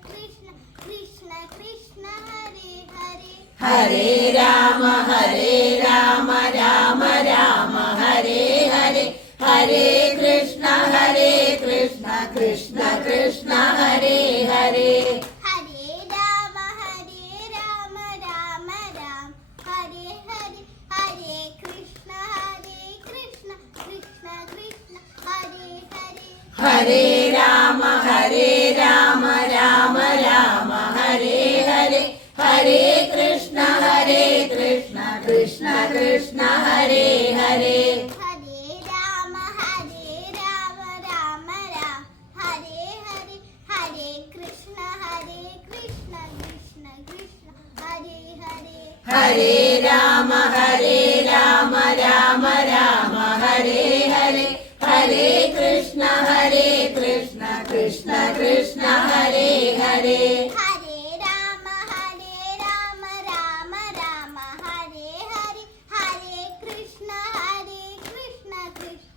കൃഷ്ണ കൃഷ്ണ കൃഷ്ണ ഹരേ ഹരേ ഹരേ രാമ ഹരേ കൃഷ്ണ കൃഷ്ണ കൃഷ്ണ ഹരേ ഹരേ ഹരേ രാമ രാമ രാം ഹരേ ഹരേ ഹരേ കൃഷ്ണ കൃഷ്ണ കൃഷ്ണ ഹരേ ഹരേ ഹരേ രാമ രാമ രാമ ഹരേ ഹരേ ഹരേ കൃഷ്ണ കൃഷ്ണ കൃഷ്ണ ഹരേ ഹരേ ഹരേ രാമ രാമ രാം ഹരേ ഹരേ ഹരേ കൃഷ്ണ കൃഷ്ണ കൃഷ്ണ ഹരേ ഹരേ ഹരേ രാമ രാമ രാമ ഹരേ ഹരേ ഹരേ കൃഷ്ണ കൃഷ്ണ കൃഷ്ണ ഹരേ ഹരേ ഹരേ രാമ രാമ രാം ഹരേ ഹരേ ഹരേ കൃഷ്ണ കൃഷ്ണ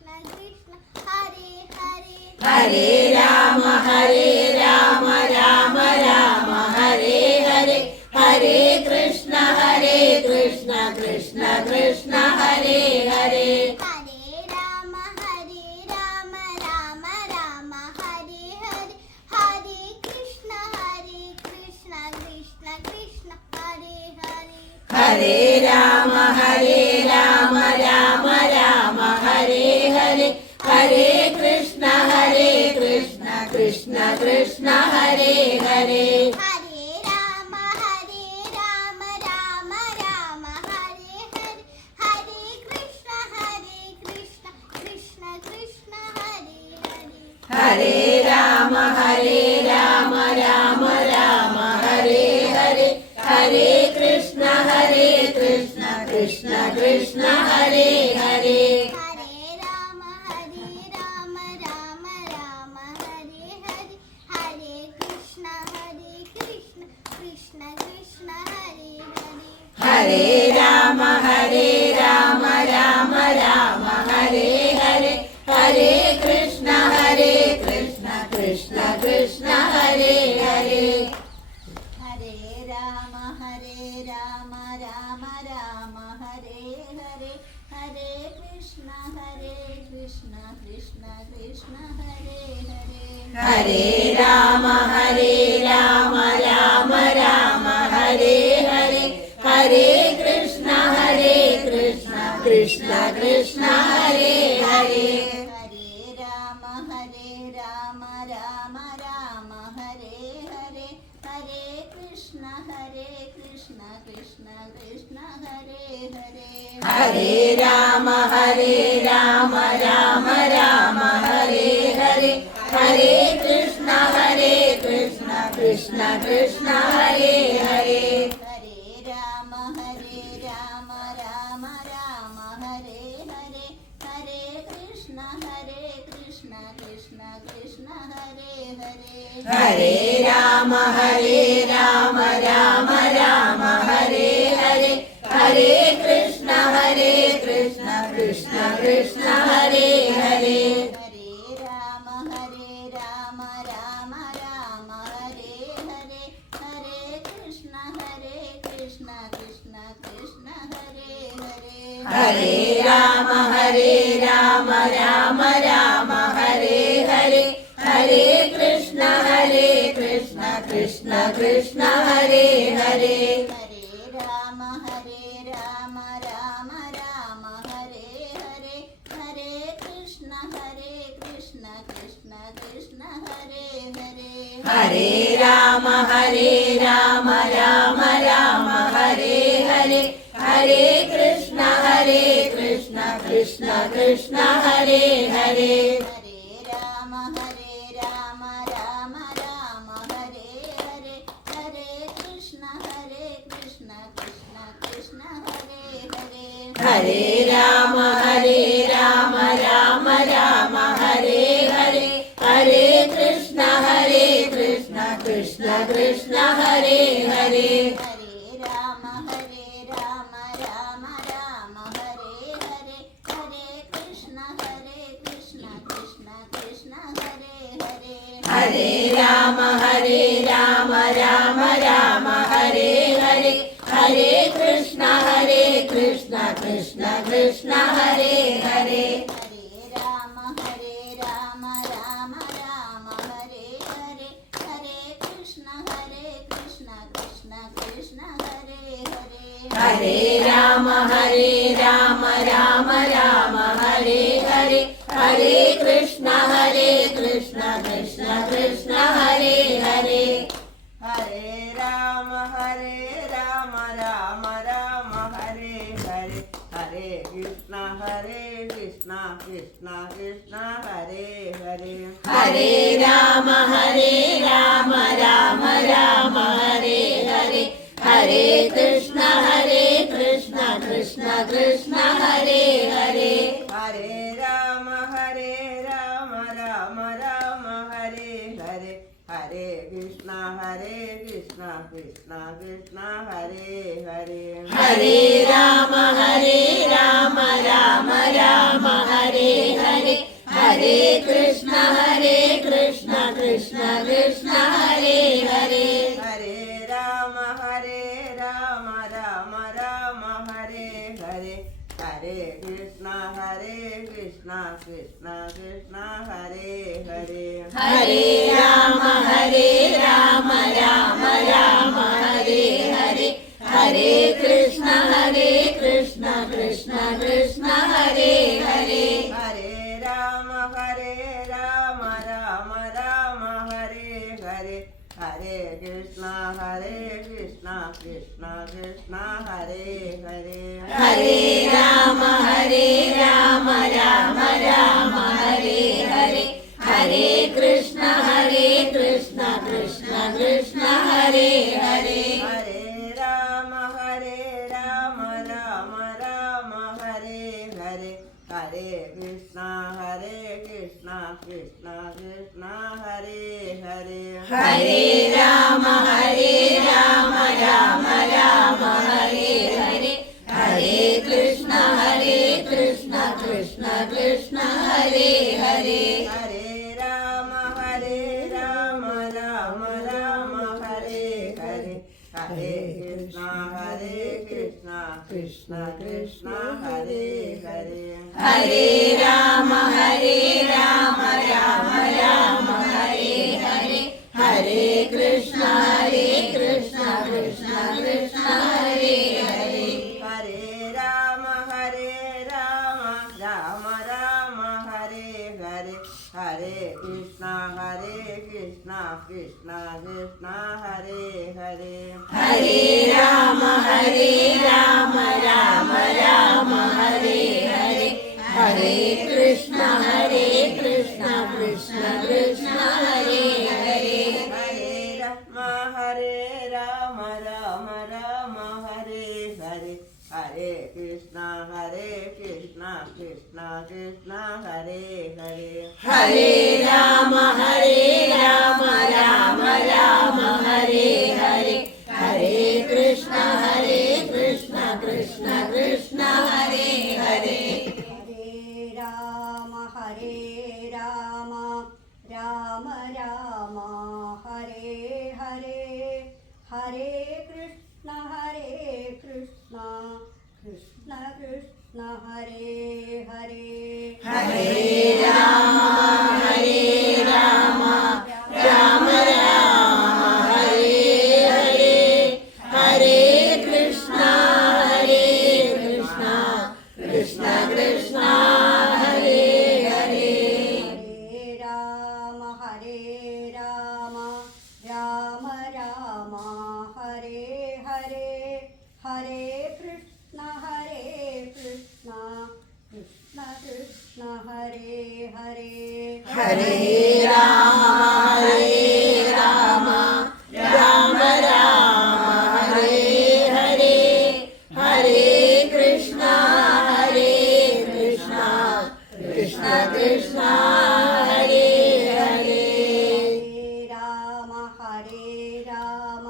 കൃഷ്ണ ഹരേ ഹരേ ഹരേ രാമ രാമ രാമ ഹരേ ഹരേ ഹരേ കൃഷ്ണ കൃഷ്ണ കൃഷ്ണ ഹരേ ഹരേ ഹരേ രാമ രാമ രാം ഹരേ ഹരേ ഹരേ കൃഷ്ണ കൃഷ്ണ കൃഷ്ണ ഹരേ ഹരേ ഹരേ രാമ രാമ രാമ ഹരേ ഹരേ ഹരേ കൃഷ്ണ കൃഷ്ണ കൃഷ്ണ ഹരേ ഹരേ ഹരേ രാമ രാമ രാം ഹരേ ഹരേ ഹരേ കൃഷ്ണ കൃഷ്ണ കൃഷ്ണ ഹരേ ഹരേ ഹരേ രാമ രാമ ഹരേ ഹരേ ഹരേ കൃഷ്ണ കൃഷ്ണ കൃഷ്ണ ഹരേ ഹരേ ഹരേ രാമ രാമ രാം ഹരേ ഹരേ ഹരേ കൃഷ്ണ കൃഷ്ണ കൃഷ്ണ ഹരേ ഹരേ ഹരേ രാമ രാമ ഹരേ ഹരേ ഹരേ കൃഷ്ണ കൃഷ്ണ കൃഷ്ണ ഹരേ ഹരേ ഹരേ രാമ രാമ രാം ഹരേ ഹരേ ഹരേ കൃഷ്ണ കൃഷ്ണ കൃഷ്ണ ഹരേ ഹരേ ഹരേ രാമ രാമ ഹരേ ഹരേ ഹരേ കൃഷ്ണ കൃഷ്ണ കൃഷ്ണ ഹരേ ഹരേ ഹരേ രാമ രാമ രാം ഹരേ ഹരേ ഹരേ കൃഷ്ണ കൃഷ്ണ കൃഷ്ണ ഹരേ ഹരേ ഹരേ രാമ രാമ രാമ ഹരേ ഹരേ ഹരേ കൃഷ്ണ കൃഷ്ണ കൃഷ്ണ ഹരേ ഹരേ ഹരേ രാമ രാമ രാം ഹരേ ഹരേ ഹരേ കൃഷ്ണ കൃഷ്ണ കൃഷ്ണ ഹരേ ഹരേ ഹരേ രാമ രാമ രാമ ഹരേ ഹരേ ഹരേ കൃഷ്ണ കൃഷ്ണ കൃഷ്ണ ഹരേ ഹരേ ഹരേ രാമ രാമ രാം ഹരേ ഹരേ ഹരേ കൃഷ്ണ കൃഷ്ണ കൃഷ്ണ ഹരേ ഹരേ ഹരേ രാമ രാമ ഹരേ ഹരേ ഹരേ കൃഷ്ണ കൃഷ്ണ കൃഷ്ണ ഹരേ ഹരേ ഹരേ രാമ രാമ രാം ഹരേ ഹരേ ഹരേ കൃഷ്ണ കൃഷ്ണ കൃഷ്ണ ഹരേ ഹരേ ഹരേ രാമ രാമ ഹരേ ഹരേ ഹരേ കൃഷ്ണ കൃഷ്ണ കൃഷ്ണ ഹരേ ഹരേ ഹരേ രാമ രാമ രാം ഹരേ ഹരേ ഹരേ കൃഷ്ണ കൃഷ്ണ കൃഷ്ണ ഹരേ ഹരേ ഹരേ രാമ രാമ ഹരേ ഹരേ ഹരേ കൃഷ്ണ കൃഷ്ണ കൃഷ്ണ ഹരേ ഹരേ ഹരേ രാമ രാമ ഹരേ ഹരേ ഹരേ കൃഷ്ണ കൃഷ്ണ കൃഷ്ണ ഹരേ ഹരേ ഹരേ രാമ രാമ ഹരേ ഹരേ ഹരേ കൃഷ്ണ കൃഷ്ണ കൃഷ്ണ ഹരേ ഹരേ ഹരേ രാമ ഹരേ രാമ രാമ രാമ ഹരേ ഹരേ ഹരേ കൃഷ്ണ കൃഷ്ണ കൃഷ്ണ ഹരേ ഹരേ ഹരേ രാമ രാമ രാമ ഹരേ ഹരേ ഹരേ കൃഷ്ണ കൃഷ്ണ കൃഷ്ണ ഹരേ ഹരേ ഹരേ രാമ രാമ രാമ ഹരേ ഹരേ ഹരേ കൃഷ്ണ കൃഷ്ണ കൃഷ്ണ ഹരേ ഹരേ ഹരേ രാമ രാമ രാമ ഹരേ ഹരേ ഹരേ കൃഷ്ണ കൃഷ്ണ കൃഷ്ണ ഹരേ ഹരേ ഹരേ രാമ രാമ രാമ ഹരേ ഹരേ ഹരേ കൃഷ്ണ കൃഷ്ണ കൃഷ്ണ ഹരേ ഹരേ ഹരേ രാമ രാമ രാമ ഹരേ ഹരേ ഹരേ കൃഷ്ണ കൃഷ്ണ കൃഷ്ണ ഹരേ ഹരേ ഹരേ രാമ രാമ രാമ ഹരേ ഹരേ ഹരേ കൃഷ്ണ കൃഷ്ണ കൃഷ്ണ ഹരേ ഹരേ ഹരേ രാമ രാമ രാമ ഹരേ ഹരേ ഹരേ കൃഷ്ണ കൃഷ്ണ കൃഷ്ണ ഹരേ ഹരേ ഹരേ രാമ രാമ രാമ ഹരേ ഹരേ ഹരേ കൃഷ്ണ കൃഷ്ണ കൃഷ്ണ ഹരേ ഹരേ ഹരേ രാമ രാമ രാമ ഹരേ ഹരേ ഹരേ കൃഷ്ണ കൃഷ്ണ കൃഷ്ണ ഹരേ ഹരേ ഹരേ രാമ രാമ ഹരേ ഹരേ ഹരേ കൃഷ്ണ കൃഷ്ണ കൃഷ്ണ ഹരേ ഹരേ ഹരേ രാമ രാമ ഹരേ ഹരേ ഹരേ കൃഷ്ണ കൃഷ്ണ കൃഷ്ണ ഹരേ ഹരേ ഹരേ രാമ രാമ ഹരേ ഹരേ ഹരേ കൃഷ്ണ കൃഷ്ണ കൃഷ്ണ ഹരേ ഹരേ ഹരേ രാമ രാമ ഹരേ ഹരേ ഹരേ കൃഷ്ണ കൃഷ്ണ കൃഷ്ണ ഹരേ ഹരേ ഹരേ രാമ രാമ ഹരേ ഹരേ ഹരേ കൃഷ്ണ കൃഷ്ണ കൃഷ്ണ ഹരേ ഹരേ ഹരേ രാമ രാമ ഹരേ ഹരേ ഹരേ കൃഷ്ണ കൃഷ്ണ കൃഷ്ണ ഹരേ ഹരേ ഹരേ രാമ രാമ ഹരേ ഹരേ ഹരേ കൃഷ്ണ കൃഷ്ണ കൃഷ്ണ ഹരേ ഹരേ ഹരേ രാമ രാമ ഹരേ ഹരേ ഹരേ കൃഷ്ണ കൃഷ്ണ കൃഷ്ണ ഹരേ ഹരേ ഹരേ രാമ രാമ ഹരേ ഹരേ ഹരേ കൃഷ്ണ കൃഷ്ണ കൃഷ്ണ ഹരേ ഹരേ ഹരേ രാമ രാമ ഹരേ ഹരേ ഹരേ കൃഷ്ണ കൃഷ്ണ കൃഷ്ണ ഹരേ ഹരേ ഹരേ രാമ രാമ ഹരേ ഹരേ ഹരേ കൃഷ്ണ കൃഷ്ണ കൃഷ്ണ ഹരേ ഹരേ രാമ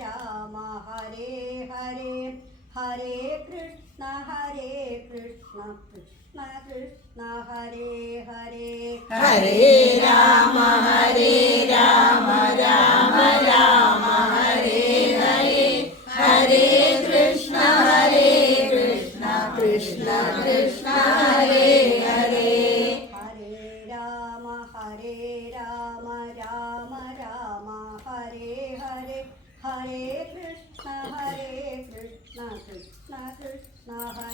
രാമ ഹരേ ഹരേ ഹരേ കൃഷ്ണ കൃഷ്ണ കൃഷ്ണ ഹരേ ഹരേ ഹരേ രാമ രാമ ഹരേ ഹരേ ഹരേ കൃഷ്ണ കൃഷ്ണ കൃഷ്ണ ഹരേ ഹരേ ഹരേ രാമ രാമ ഹരേ ഹരേ ഹരേ Krishna Hare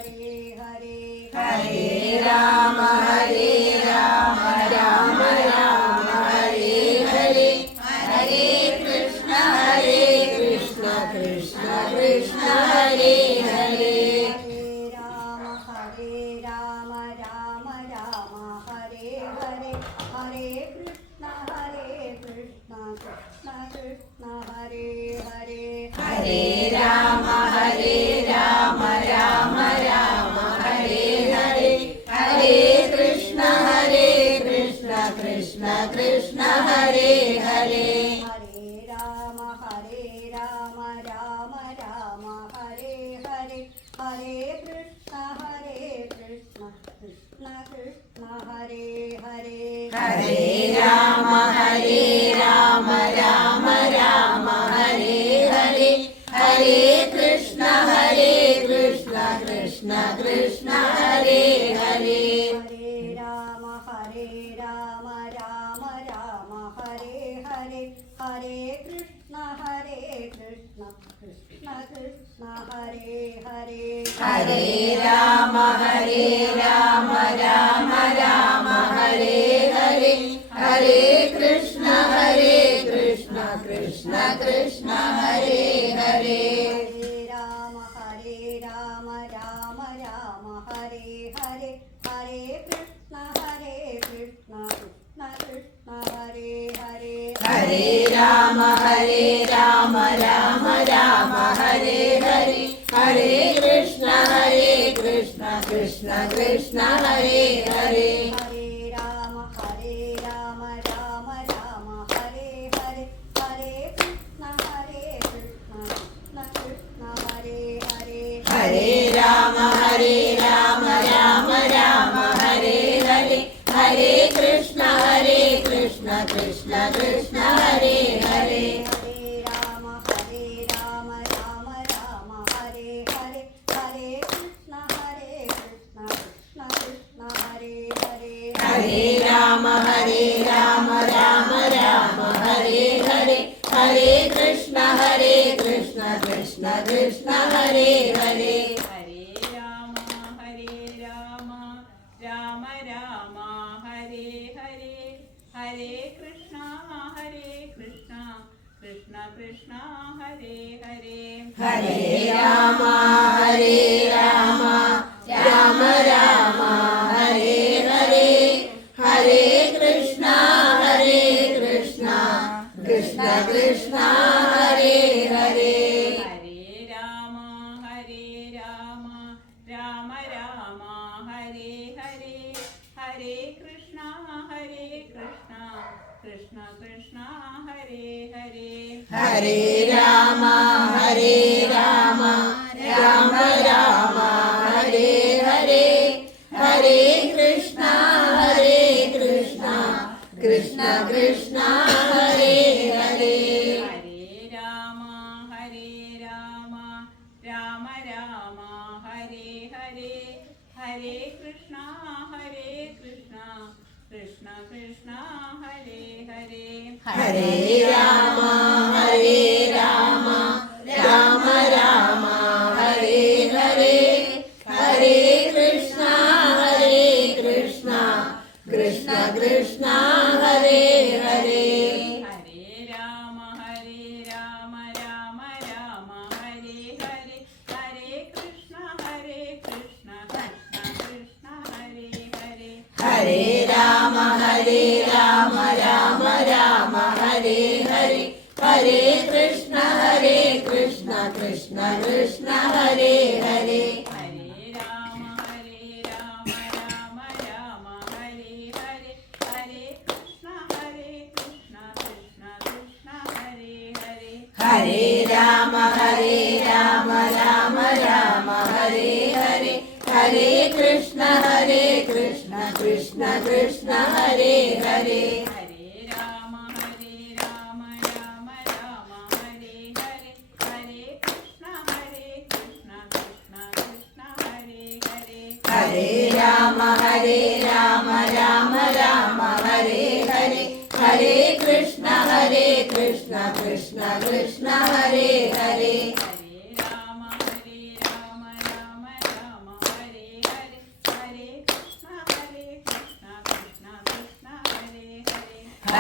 Rama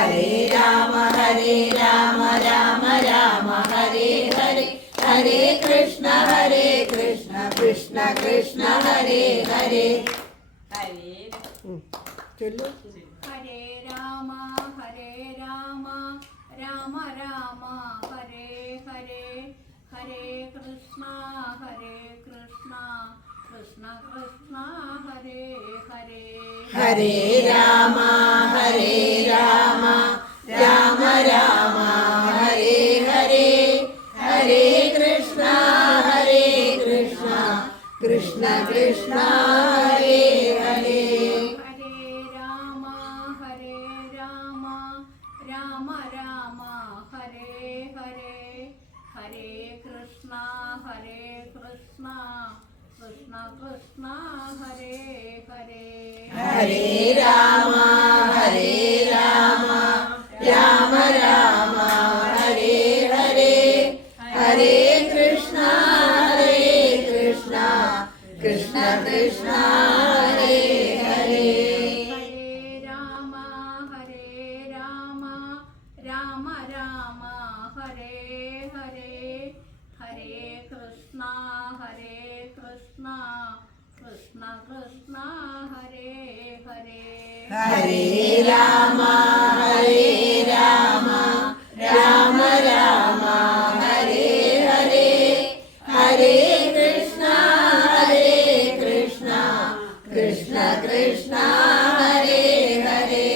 Hare Rama Rama Rama Hare ഹരേ ഹരേ കൃഷ്ണ കൃഷ്ണ കൃഷ്ണ ഹരേ ഹരേ. ചൊല്ലു. ഹരേ രാമ രാമ രാമ ഹരേ ഹരേ ഹരേ കൃഷ്ണ കൃഷ്ണ കൃഷ്ണ ഹരേ ഹരേ. ഹരേ രാമ രാമ രാമ ഹരേ ഹരേ ഹരേ കൃഷ്ണ കൃഷ്ണ കൃഷ്ണ ഹരേ ഹരേ. ഹരേ രാമ രാമ രാമ ഹരേ ഹരേ ഹരേ കൃഷ്ണ കൃഷ്ണ കൃഷ്ണ ഹരേ ഹരേ. ഹരേ രാമ രാമ രാമ ഹരേ ഹരേ ഹരേ കൃഷ്ണ കൃഷ്ണ കൃഷ്ണ ഹരേ ഹരേ. ഹരേ രാമ രാമ ഹരേ ഹരേ ഹരേ കൃഷ്ണ കൃഷ്ണ കൃഷ്ണ ഹരേ ഹരേ. ഹരേ രാമ രാമ രാമ ഹരേ ഹരേ ഹരേ കൃഷ്ണ കൃഷ്ണ കൃഷ്ണ ഹരേ ഹരേ.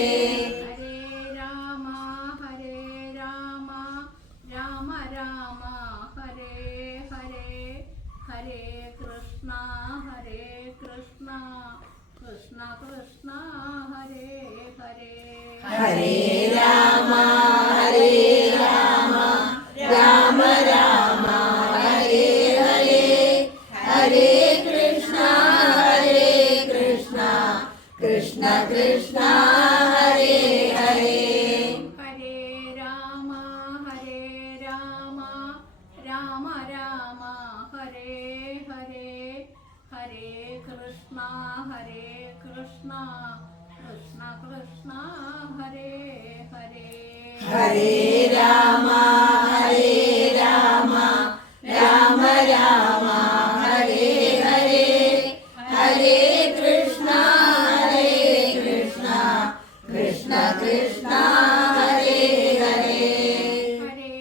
ഹരേ രാമ രാമ ഹരേ ഹരേ ഹരേ കൃഷ്ണ കൃഷ്ണ കൃഷ്ണ ഹരേ ഹരേ. ഹരേ രാമ രാമ ഹരേ ഹരേ ഹരേ കൃഷ്ണ കൃഷ്ണ കൃഷ്ണ ഹരേ ഹരേ. ഹരേ രാമ രാമ ഹരേ ഹരേ ഹരേ കൃഷ്ണ കൃഷ്ണ കൃഷ്ണ ഹരേ ഹരേ. ഹരേ രാമ രാമ ഹരേ ഹരേ ഹരേ കൃഷ്ണ കൃഷ്ണ കൃഷ്ണ ഹരേ ഹരേ. ഹരേ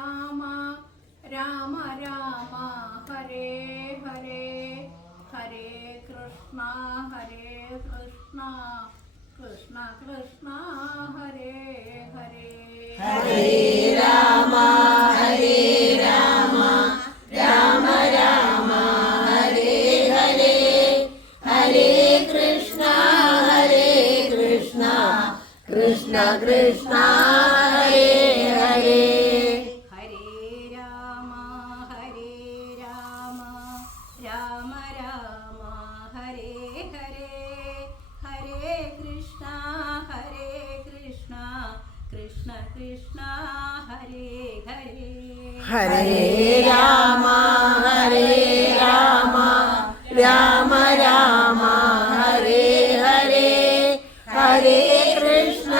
രാമ രാമ ഹരേ ഹരേ ഹരേ കൃഷ്ണ കൃഷ്ണ ഹരേ ഹരേ. ഹരേ രാമ രാമ ഹരേ ഹരേ ഹരേ കൃഷ്ണ കൃഷ്ണ കൃഷ്ണ ഹരേ ഹരേ. ഹരേ രാമ രാമ ഹരേ ഹരേ ഹരേ കൃഷ്ണ കൃഷ്ണ ഹരേ ഹരേ. ഹരേ രാമ രാമ ഹരേ ഹരേ ഹരേ കൃഷ്ണ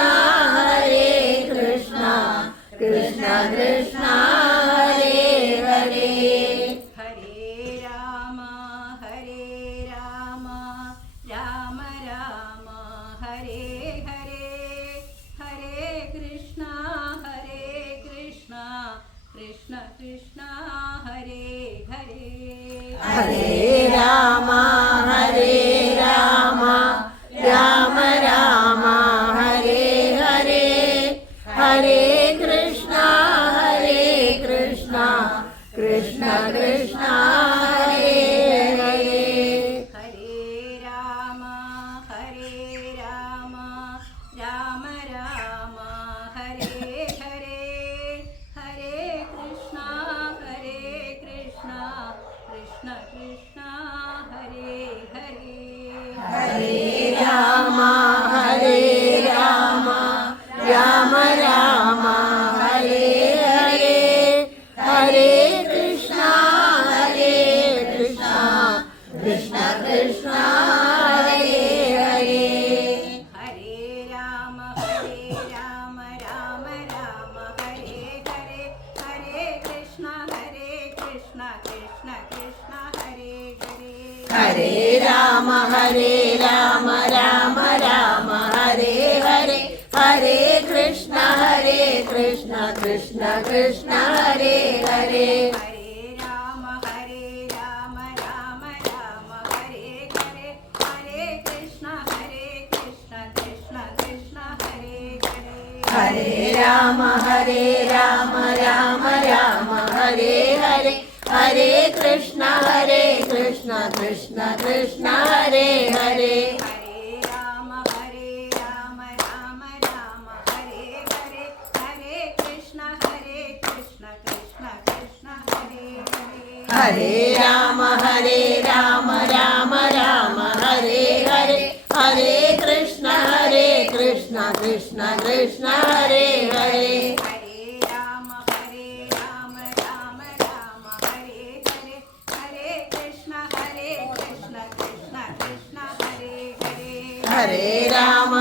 കൃഷ്ണ കൃഷ്ണ ഹരേ ഹരേ. ഹരേ രാമ രാമ ഹരേ ഹരേ ഹരേ കൃഷ്ണ കൃഷ്ണ ഹരേ ഹരേ. ഹരേ രാമ രാമ ഹരേ ഹരേ ഹരേ കൃഷ്ണ കൃഷ്ണ കൃഷ്ണ ഹരേ ഹരേ. ഹരേ രാമ രാമ ഹരേ ഹരേ ഹരേ കൃഷ്ണ കൃഷ്ണ ഹരേ ഹരേ. ഹരേ രാമ രാമ ഹരേ ഹരേ ഹരേ കൃഷ്ണ കൃഷ്ണ കൃഷ്ണ ഹരേ ഹരേ. ഹരേ ഹരേ രാമ രാമ രാമ ഹരേ ഹരേ ഹരേ കൃഷ്ണ കൃഷ്ണ കൃഷ്ണ ഹരേ ഹരേ ഹരേ രാമ രാമ രാമ ഹരേ ഹരേ ഹരേ കൃഷ്ണ കൃഷ്ണ കൃഷ്ണ ഹരേ ഹരേ ഹരേ രാമ രാമ രാമ ഹരേ ഹരേ ഹരേ കൃഷ്ണ കൃഷ്ണ കൃഷ്ണ ഹരേ ഹരേ ഹരേ രാമ രാമ രാമ ഹരേ ഹരേ ഹരേ കൃഷ്ണ കൃഷ്ണ കൃഷ്ണ ഹരേ ഹരേ ഹരേ രാമ രാമ രാമ ഹരേ ഹരേ ഹരേ കൃഷ്ണ കൃഷ്ണ കൃഷ്ണ ഹരേ ഹരേ ഹരേ രാമ രാമ രാമ ഹരേ ഹരേ ഹരേ കൃഷ്ണ കൃഷ്ണ കൃഷ്ണ ഹരേ ഹരേ ഹരേ രാമ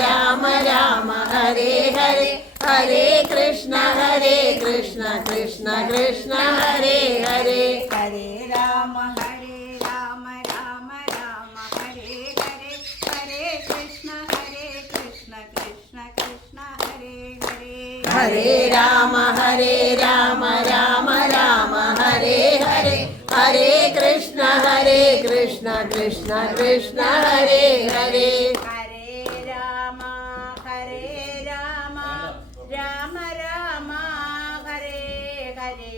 രാമ രാമ ഹരേ ഹരേ ഹരേ കൃഷ്ണ കൃഷ്ണ കൃഷ്ണ ഹരേ ഹരേ ഹരേ രാമ രാമ രാമ ഹരേ ഹരേ ഹരേ കൃഷ്ണ കൃഷ്ണ കൃഷ്ണ ഹരേ ഹരേ ഹരേ രാമ രാമ രാമ ഹരേ ഹരേ ഹരേ കൃഷ്ണ കൃഷ്ണ കൃഷ്ണ ഹരേ ഹരേ ഹരേ രാമ രാമ രാമ ഹരേ ഹരേ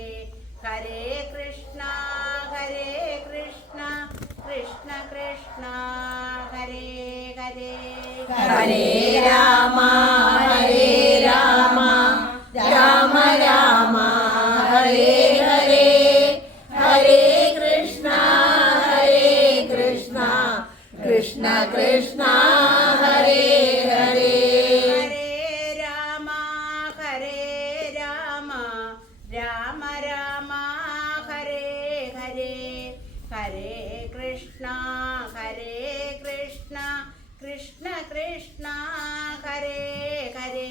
ഹരേ കൃഷ്ണ കൃഷ്ണ കൃഷ്ണ ഹരേ ഹരേ ഹരേ രാമ രാമ രാമ ഹരേ ഹരേ ഹരേ കൃഷ്ണ കൃഷ്ണ കൃഷ്ണ ഹരേ ഹരേ ഹരേ രാമ രാമ ഹരേ ഹരേ ഹരേ കൃഷ്ണ കൃഷ്ണ കൃഷ്ണ ഹരേ ഹരേ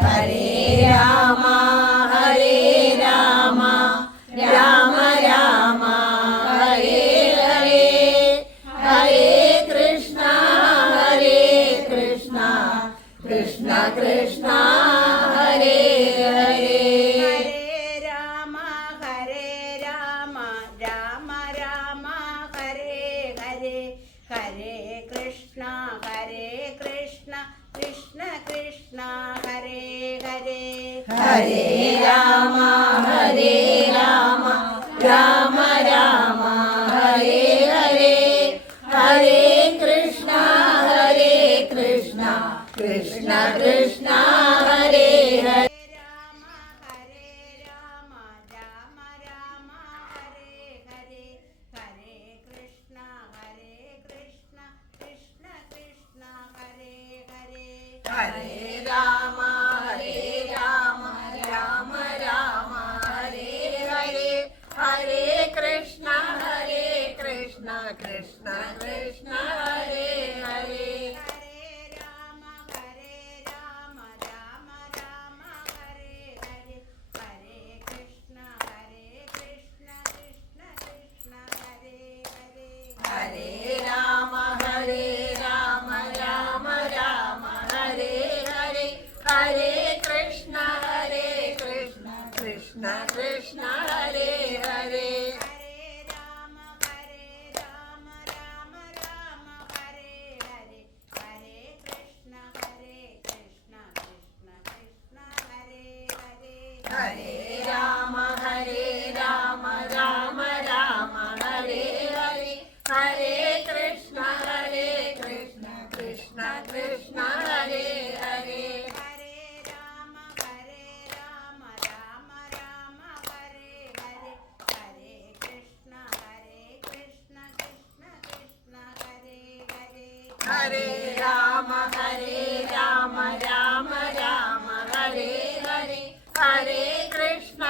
ഹരേ രാമ രാമ ഹരേ ഹരേ ഹരേ കൃഷ്ണ കൃഷ്ണ കൃഷ്ണ ഹരേ ഹരേ ഹരേ രാമ രാമ ഹരേ ഹരേ ഹരേ കൃഷ്ണ കൃഷ്ണ കൃഷ്ണ ഹരേ ഹരേ ഹരേ രാമ രാമ ഹരേ ഹരേ ഹരേ കൃഷ്ണ കൃഷ്ണ കൃഷ്ണ ഹരേ ഹരേ രാമ രാമ ഹരേ ഹരേ ഹരേ കൃഷ്ണ കൃഷ്ണ കൃഷ്ണ ഹരേ ഹരേ ഹരേ രാമ രാമ ഹരേ ഹരേ ഹരേ കൃഷ്ണ കൃഷ്ണ കൃഷ്ണ ഹരേ ഹരേ ഹരേ രാമ രാമ ഹരേ ഹരേ ഹരേ കൃഷ്ണ കൃഷ്ണ കൃഷ്ണ ഹരേ ഹരേ ഹരേ രാമ രാമ ഹരേ ഹരേ ഹരേ കൃഷ്ണ കൃഷ്ണ കൃഷ്ണ ഹരേ ഹരേ ഹരേ രാമ ഹരേ ഹരേ ഹരേ കൃഷ്ണ കൃഷ്ണ കൃഷ്ണ ഹരേ ഹരേ ഹരേ രാമ രാമ ഹരേ ഹരേ ഹരേ കൃഷ്ണ കൃഷ്ണ കൃഷ്ണ ഹരേ ഹരേ ഹരേ രാമ രാമ ഹരേ ഹരേ ഹരേ കൃഷ്ണ കൃഷ്ണ കൃഷ്ണ ഹരേ ഹരേ ഹരേ രാമ രാമ ഹരേ ഹരേ ഹരേ കൃഷ്ണ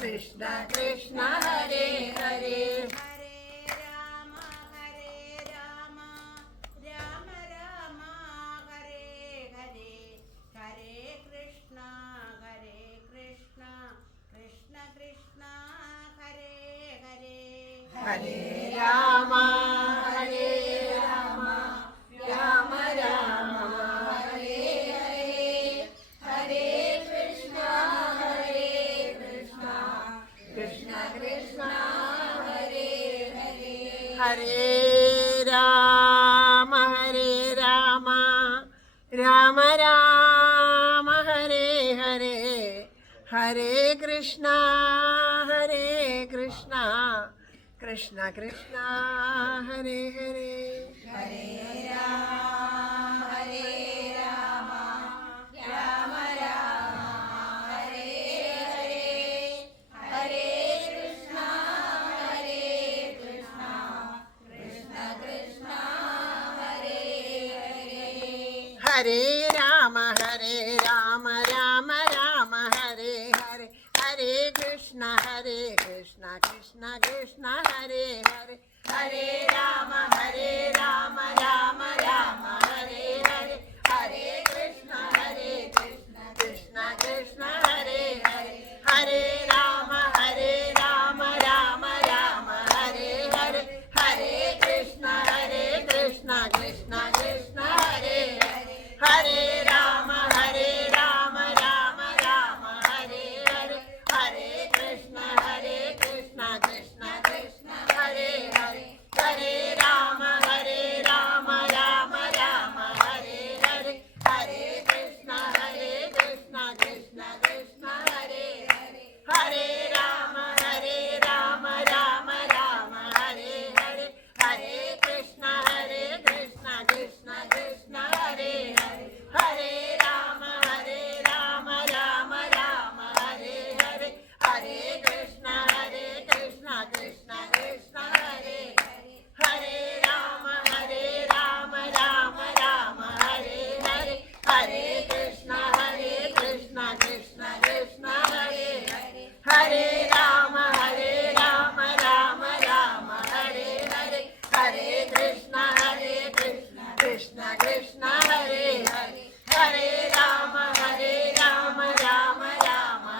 കൃഷ്ണ കൃഷ്ണ ഹരേ ഹരേ ഹരേ രാമ രാമ ഹരേ ഹരേ ഹരേ കൃഷ്ണ കൃഷ്ണ കൃഷ്ണ ഹരേ ഹരേ ഹരേ രാമ ഹരേ രാമ രാമ രാമ ഹരേ ഹരേ ഹരേ കൃഷ്ണ കൃഷ്ണ കൃഷ്ണ ഹരേ ഹരേ ഹരേ രാമ രാമ രാമ ഹരേ ഹരേ ഹരേ കൃഷ്ണ കൃഷ്ണ കൃഷ്ണ ഹരേ ഹരേ ഹരേ രാമ രാമ രാമ ഹരേ ഹരേ ഹരേ കൃഷ്ണ കൃഷ്ണ കൃഷ്ണ ഹരേ ഹരേ ഹരേ രാമ രാമ രാമ ഹരേ ഹരേ ഹരേ കൃഷ്ണ കൃഷ്ണ കൃഷ്ണ ഹരേ ഹരേ ഹരേ രാമ രാമ രാമ ഹരേ ഹരേ ഹരേ കൃഷ്ണ കൃഷ്ണ കൃഷ്ണ ഹരേ ഹരേ ഹരേ രാമ രാമ രാമ ഹരേ ഹരേ ഹരേ കൃഷ്ണ കൃഷ്ണ കൃഷ്ണ ഹരേ ഹരേ ഹരേ രാമ രാമ രാമ ഹരേ ഹരേ ഹരേ കൃഷ്ണ കൃഷ്ണ കൃഷ്ണ ഹരേ ഹരേ ഹരേ രാമ രാമ രാമ ഹരേ ഹരേ ഹരേ കൃഷ്ണ കൃഷ്ണ കൃഷ്ണ ഹരേ ഹരേ ഹരേ രാമ രാമ രാമ ഹരേ ഹരേ ഹരേ കൃഷ്ണ കൃഷ്ണ കൃഷ്ണ ഹരേ ഹരേ ഹരേ രാമ രാമ രാമ ഹരേ ഹരേ ഹരേ കൃഷ്ണ കൃഷ്ണ കൃഷ്ണ ഹരേ ഹരേ ഹരേ രാമ രാമ രാമ ഹരേ ഹരേ ഹരേ കൃഷ്ണ കൃഷ്ണ കൃഷ്ണ ഹരേ ഹരേ ഹരേ രാമ രാമ രാമ ഹരേ ഹരേ ഹരേ കൃഷ്ണ കൃഷ്ണ കൃഷ്ണ ഹരേ ഹരേ ഹരേ രാമ രാമ രാമ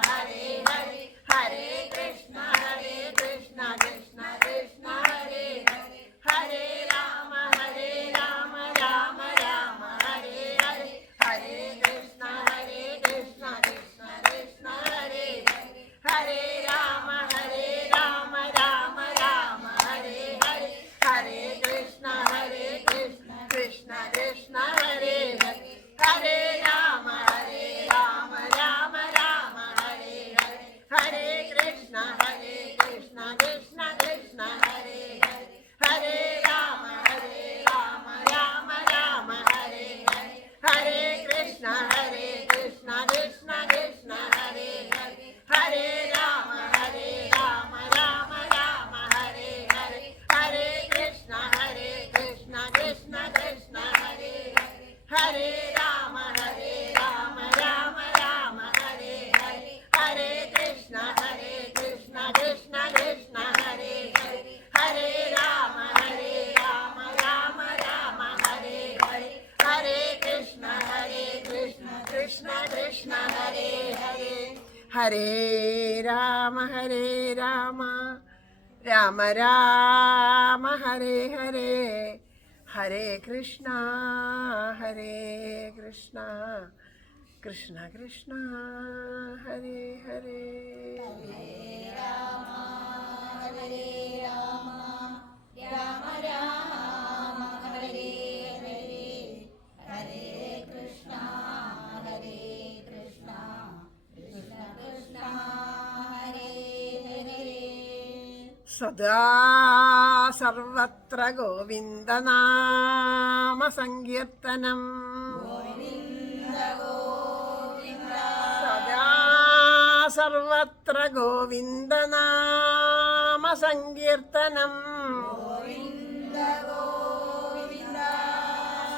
ഹരേ ഹരേ ഹരേ കൃഷ്ണ കൃഷ്ണ കൃഷ്ണ ഹരേ ഹരേ ഹരേ രാമ രാമ രാമ ഹരേ ഹരേ ഹരേ കൃഷ്ണ കൃഷ്ണ കൃഷ്ണ ഹരേ ഹരേ ഹരേ രാമ രാമ രാമ ഹരേ ഹരേ ഹരേ കൃഷ്ണ കൃഷ്ണ കൃഷ്ണ ഹരേ ഹരേ ഹരേ രാമ രാമ രാമ ഹരേ ഹരേ ഹരേ കൃഷ്ണ കൃഷ്ണ കൃഷ്ണ ഹരേ ഹരേ ഹരേ രാമ രാമ രാമ ഹരേ ഹരേ ഹരേ കൃഷ്ണ കൃഷ്ണ കൃഷ്ണ ഹരേ ഹരേ ഹരേ രാമ രാമ രാമ ഹരേ ഹരേ ഹരേ കൃഷ്ണ കൃഷ്ണ കൃഷ്ണ ഹരേ ഹരേ ഹരേ രാമ രാമ രാമ ഹരേ ഹരേ ഹരേ കൃഷ്ണ കൃഷ്ണ കൃഷ്ണ ഹരേ ഹരേ ഹരേ രാമ രാമ രാമ ഹരേ ഹരേ ഹരേ കൃഷ്ണ കൃഷ്ണ കൃഷ്ണ ഹരേ ഹരേ ഹരേ രാമ രാമ രാമ ഹരേ ഹരേ ഹരേ കൃഷ്ണ കൃഷ്ണ കൃഷ്ണ ഹരേ ഹരേ രാമ രാമ രാമ ഹരേ ഹരേ ഹരേ കൃഷ്ണ കൃഷ്ണ കൃഷ്ണ ഹരേ ഹരേ സദാ സർവത്ര ഗോവിന്ദനാമ സങ്കീർത്തനം സദാ സർവത്ര ഗോവിന്ദനാമ സങ്കീർത്തനം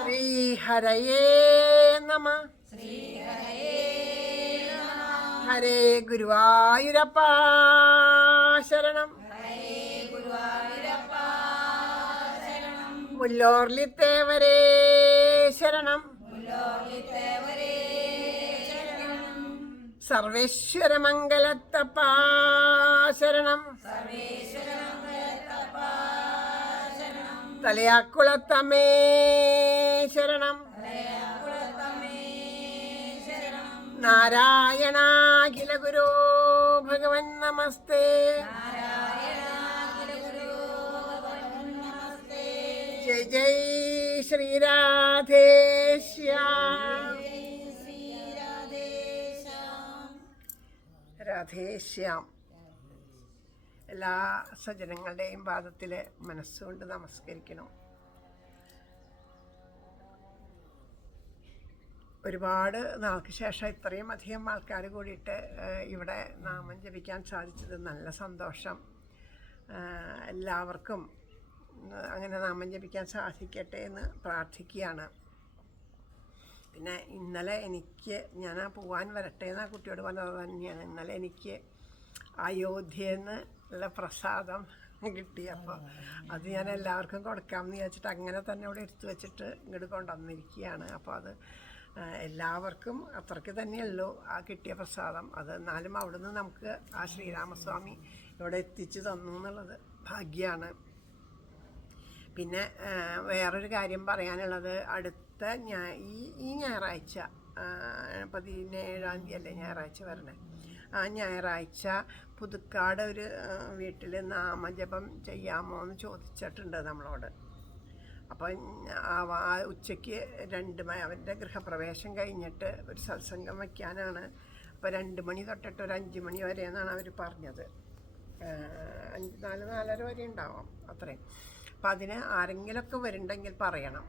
ശ്രീഹരയേ നമഃ ഹരേ ഗുരുവായൂരപ്പ ശരണം മുല്ലോർലിത്തേവരേ ശരണം സർവേശ്വരമംഗലത്തപ്പ ശരണം തലയാക്കുളത്തമ്മേ ശരണം, നാരായണാഖില ഗുരോ ഭഗവൻ നമസ്തേ. ജയ് ജയ് ശ്രീരാധേശ്യാം, രാധേശ്യാം. എല്ലാ സജ്ജനങ്ങളുടെയും പാദത്തിൽ മനസ്സുകൊണ്ട് നമസ്കരിക്കണം. ഒരുപാട് നാൾക്ക് ശേഷം ഇത്രയും അധികം ആൾക്കാർ കൂടിയിട്ട് ഇവിടെ നാമം ജപിക്കാൻ സാധിച്ചത് നല്ല സന്തോഷം. എല്ലാവർക്കും അങ്ങനെ നാമം ജപിക്കാൻ സാധിക്കട്ടെ എന്ന് പ്രാർത്ഥിക്കുകയാണ്. പിന്നെ ഇന്നലെ ഞാൻ പോകാൻ വരട്ടെ എന്ന് ആ കുട്ടിയോട് പറഞ്ഞത് തന്നെയാണ്. ഇന്നലെ എനിക്ക് അയോധ്യയിൽ നിന്ന് ഉള്ള പ്രസാദം കിട്ടി. അപ്പോൾ അത് ഞാൻ എല്ലാവർക്കും കൊടുക്കാമെന്ന് വിചാരിച്ചിട്ട് അങ്ങനെ തന്നെ ഇവിടെ എടുത്തു വെച്ചിട്ട് ഇങ്ങോട്ട് കൊണ്ടുവന്നിരിക്കുകയാണ്. അപ്പോൾ അത് എല്ലാവർക്കും അത്രയ്ക്ക് തന്നെയുള്ളൂ ആ കിട്ടിയ പ്രസാദം. അത് എന്നാലും അവിടുന്ന് നമുക്ക് ആ ശ്രീരാമസ്വാമി ഇവിടെ എത്തിച്ചു തന്നു എന്നുള്ളത് ഭാഗ്യമാണ്. പിന്നെ വേറൊരു കാര്യം പറയാനുള്ളത്, അടുത്ത ഈ ഞായറാഴ്ച 17-ാം തീയതി അല്ലേ ഞായറാഴ്ച വരണേ, ആ ഞായറാഴ്ച പുതുക്കാട് ഒരു വീട്ടിൽ നാമജപം ചെയ്യാമോ എന്ന് ചോദിച്ചിട്ടുണ്ട് നമ്മളോട്. അപ്പം ഉച്ചയ്ക്ക് 2 മണി അവൻ്റെ ഗൃഹപ്രവേശം കഴിഞ്ഞിട്ട് ഒരു സത്സംഗം വയ്ക്കാനാണ്. അപ്പോൾ 2 മണി തൊട്ടിട്ട് ഒരു 5 മണി വരെ എന്നാണ് അവർ പറഞ്ഞത്. 4-4:30 വരെ ഉണ്ടാവും അത്രയും. അപ്പം അതിന് ആരെങ്കിലുമൊക്കെ വരുന്നുണ്ടെങ്കിൽ പറയണം.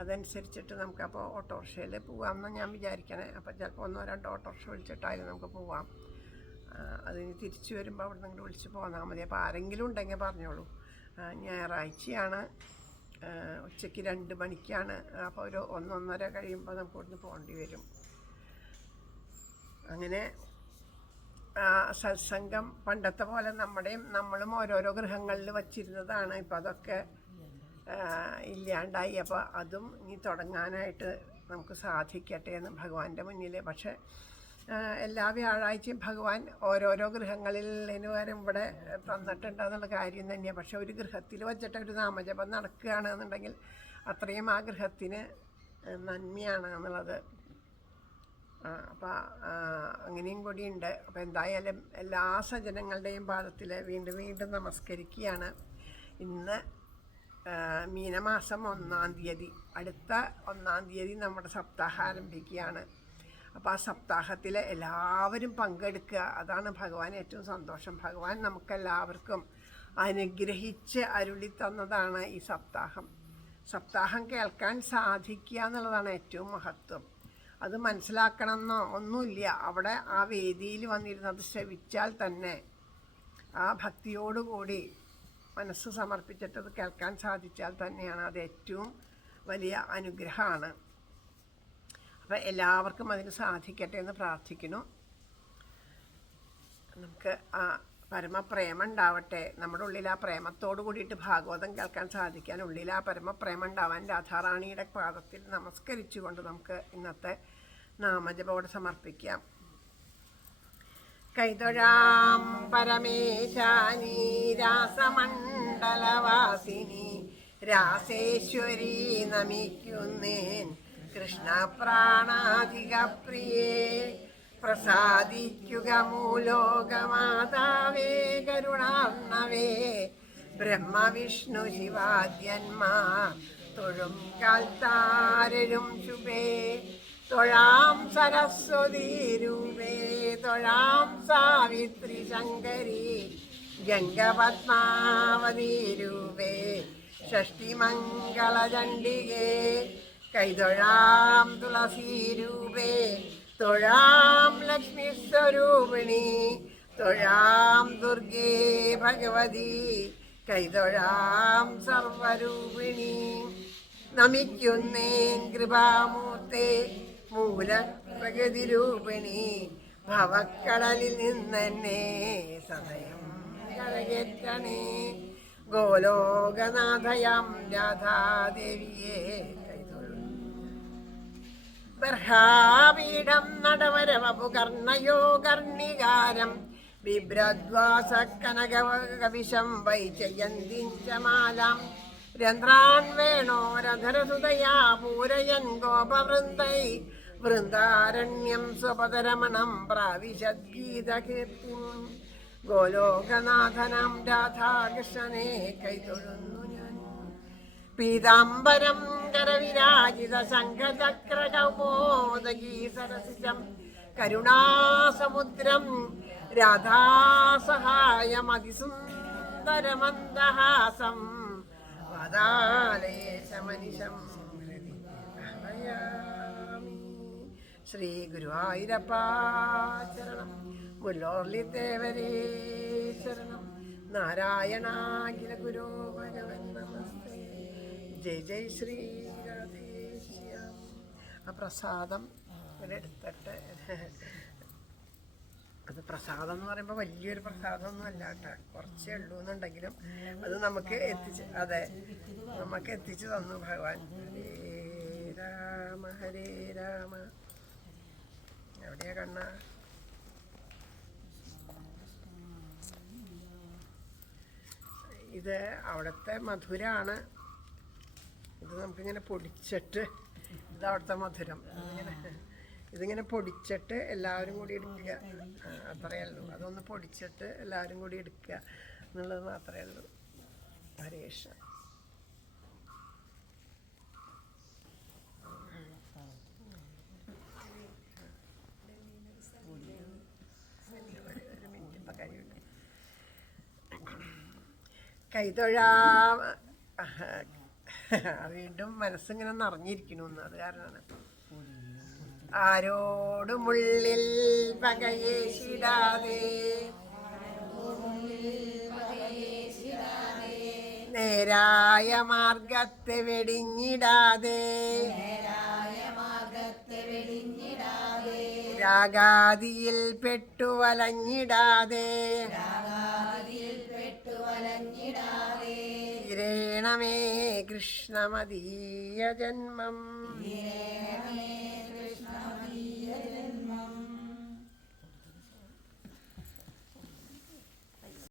അതനുസരിച്ചിട്ട് നമുക്കപ്പോൾ ഓട്ടോറിക്ഷയിൽ പോകാമെന്ന് ഞാൻ വിചാരിക്കണേ. അപ്പം ചിലപ്പോൾ 1-2 ഓട്ടോറിക്ഷ വിളിച്ചിട്ടായാലും നമുക്ക് പോവാം. അതിന് തിരിച്ചു വരുമ്പോൾ അവിടെ നിന്ന് വിളിച്ച് പോന്നാൽ മതി. അപ്പോൾ ആരെങ്കിലും ഉണ്ടെങ്കിൽ പറഞ്ഞോളൂ. ഞായറാഴ്ചയാണ്, ഉച്ചയ്ക്ക് 2 മണിക്കാണ്. അപ്പോൾ ഒരു 1-1:30 കഴിയുമ്പോൾ നമുക്ക് ഇവിടുന്ന് പോകേണ്ടി വരും. അങ്ങനെ സത്സംഗം പണ്ടത്തെ പോലെ നമ്മളും ഓരോരോ ഗൃഹങ്ങളിൽ വച്ചിരുന്നതാണ്. ഇപ്പം അതൊക്കെ ഇല്ലാണ്ടായി. അപ്പോൾ അതും ഇനി തുടങ്ങാനായിട്ട് നമുക്ക് സാധിക്കട്ടെ എന്ന് ഭഗവാന്റെ മുന്നിൽ. പക്ഷേ എല്ലാ വ്യാഴാഴ്ചയും ഭഗവാൻ ഓരോരോ ഗൃഹങ്ങളിൽ വരും ഇവിടെ തന്നിട്ടുണ്ടെന്നുള്ള കാര്യം തന്നെയാണ്. പക്ഷെ ഒരു ഗൃഹത്തിൽ വച്ചിട്ട് ഒരു നാമജപം നടക്കുകയാണെന്നുണ്ടെങ്കിൽ അത്രയും ആ ഗൃഹത്തിന് നന്മയാണ് എന്നുള്ളത്. അപ്പോൾ അങ്ങനെയും കൂടിയുണ്ട്. അപ്പോൾ എന്തായാലും എല്ലാ സജ്ജനങ്ങളുടെയും പാദത്തിൽ വീണ്ടും നമസ്കരിക്കുകയാണ്. ഇന്ന് മീനമാസം 1-ാം തീയതി, അടുത്ത 1-ാം തീയതി നമ്മുടെ സപ്താഹം ആരംഭിക്കുകയാണ്. അപ്പോൾ ആ സപ്താഹത്തിൽ എല്ലാവരും പങ്കെടുക്കുക. അതാണ് ഭഗവാൻ ഏറ്റവും സന്തോഷം. ഭഗവാൻ നമുക്കെല്ലാവർക്കും അനുഗ്രഹിച്ച് അരുളി തന്നതാണ് ഈ സപ്താഹം കേൾക്കാൻ സാധിക്കുക എന്നുള്ളതാണ് ഏറ്റവും മഹത്വം. അത് മനസ്സിലാക്കണമെന്നോ ഒന്നുമില്ല. അവിടെ ആ വേദിയിൽ വന്നിരുന്നത് ശ്രവിച്ചാൽ തന്നെ ആ ഭക്തിയോടുകൂടി മനസ്സ് സമർപ്പിച്ചിട്ട് അത് കേൾക്കാൻ സാധിച്ചാൽ തന്നെയാണ് അത് ഏറ്റവും വലിയ അനുഗ്രഹമാണ്. അപ്പം എല്ലാവർക്കും അതിന് സാധിക്കട്ടെ എന്ന് പ്രാർത്ഥിക്കുന്നു. നമുക്ക് ആ പരമപ്രേമം ഉണ്ടാവട്ടെ. നമ്മുടെ ഉള്ളിൽ ആ പ്രേമത്തോടു കൂടിയിട്ട് ഭാഗവതം കേൾക്കാൻ സാധിക്കാൻ, ഉള്ളിൽ ആ പരമപ്രേമം ഉണ്ടാവാൻ രാധാറാണിയുടെ പാദത്തിൽ നമസ്കരിച്ചുകൊണ്ട് നമുക്ക് ഇന്നത്തെ നാമജപോടെ സമർപ്പിക്കാം. കൈതൊഴാം പരമേശാനി രാസമണ്ഡലവാസിനി രാസേശ്വരി നമിക്കുന്നേൻ കൃഷ്ണ പ്രാണാധിക പ്രിയേ. പ്രസാദിക്കുക മൂലോകമാതാവേ കരുണാർണവേ. ബ്രഹ്മവിഷ്ണു ശിവാദ്യന്മാർ തൊഴും കാൽത്താരരും ശുഭേ. തൊഴാം സരസ്വതി രൂപേ, തൊഴാം സാവിത്രി ശങ്കരി ഗംഗപത്മാവതി രൂപേ. ഷഷ്ടിമംഗളചണ്ഡികേ കൈതൊഴാം തുളസീ രൂപേ. തൊഴാം ലക്ഷ്മി സ്വരൂപിണി, തൊഴാം ദുർഗേ ഭഗവതി. കൈതൊഴാം സർവരൂപിണി. നമിക്കുന്നേൻ കൃപാമൂർത്തേ മൂലപ്രകൃതി രൂപിണി. ഭവക്കടലിൽ നിന്നെന്നെ സദയം കരകയറ്റണേ. ഗോലോകനാഥയാം രാധാദേവിയെ ബർഹാപീഠം നടവരവപു കർണയോ കർണികാരം. बिभ्रद्वासकनकविशं वैजयन्तीं च मालां रन्ध्रान् वेणोरधरसुतया पूरयन् गोपवृन्दै वृन्दारण्यं स्वपदरमणं प्राविशद्गीतकीर्तिं गोलोकनाथनां राधाकृष्णने कैതൊഴുന്നു ഞാൻ പീതാംബരം കരവിരാജിത ശംഖചക്രകൗമോദഗീ സരസിജം കരുണാസമുദ്രം രാധാസഹായമതിസുന്ദരമന്ദഹാസം വദാലയേശമനിശം ഹൃദി ഭാവയാമി. ശ്രീ ഗുരുവായൂരപ്പ ശരണം, മുല്ലോർലിദേവരേ ശരണം, നാരായണാഖില ഗുരോ ഭഗവൻ നമസ്തേ. ജയ് ജയ് ശ്രീ രാധേശ്യാം. ആ പ്രസാദം ഇവിടെ എടുത്തിട്ട്, അത് പ്രസാദം എന്ന് പറയുമ്പോൾ വലിയൊരു പ്രസാദമൊന്നും അല്ല കേട്ടോ, കുറച്ചേ ഉള്ളൂ എന്നുണ്ടെങ്കിലും അത് നമുക്ക് നമുക്ക് എത്തിച്ചു തന്നു ഭഗവാൻ. ഹരേ രാമ ഹരേ രാമ. എവിടെയാ കണ്ണ? ഇത് അവിടുത്തെ മധുരാണ്. ഇത് നമുക്കിങ്ങനെ പൊടിച്ചിട്ട്, ഇത് അവിടുത്തെ മധുരം. ഇതിങ്ങനെ പൊടിച്ചിട്ട് എല്ലാവരും കൂടി എടുക്കുക, അത്രയേ ഉള്ളൂ. അതൊന്ന് പൊടിച്ചിട്ട് എല്ലാവരും കൂടി എടുക്കുക എന്നുള്ളത് മാത്രമേ ഉള്ളൂ. ഹരേഷ. കൈതൊഴാ വീണ്ടും മനസ്സിങ്ങനെ നിറഞ്ഞിരിക്കണമെന്ന്, അത് കാരണമാണ്. ആരോടുമുള്ളിൽ പകയേശിടാതെ നേരായ മാർഗത്തെ വെടിഞ്ഞിടാതെ രാഗാദിയിൽ പെട്ടുവലഞ്ഞിടാതെ ഇരേണമേ കൃഷ്ണമദീയ ജന്മം.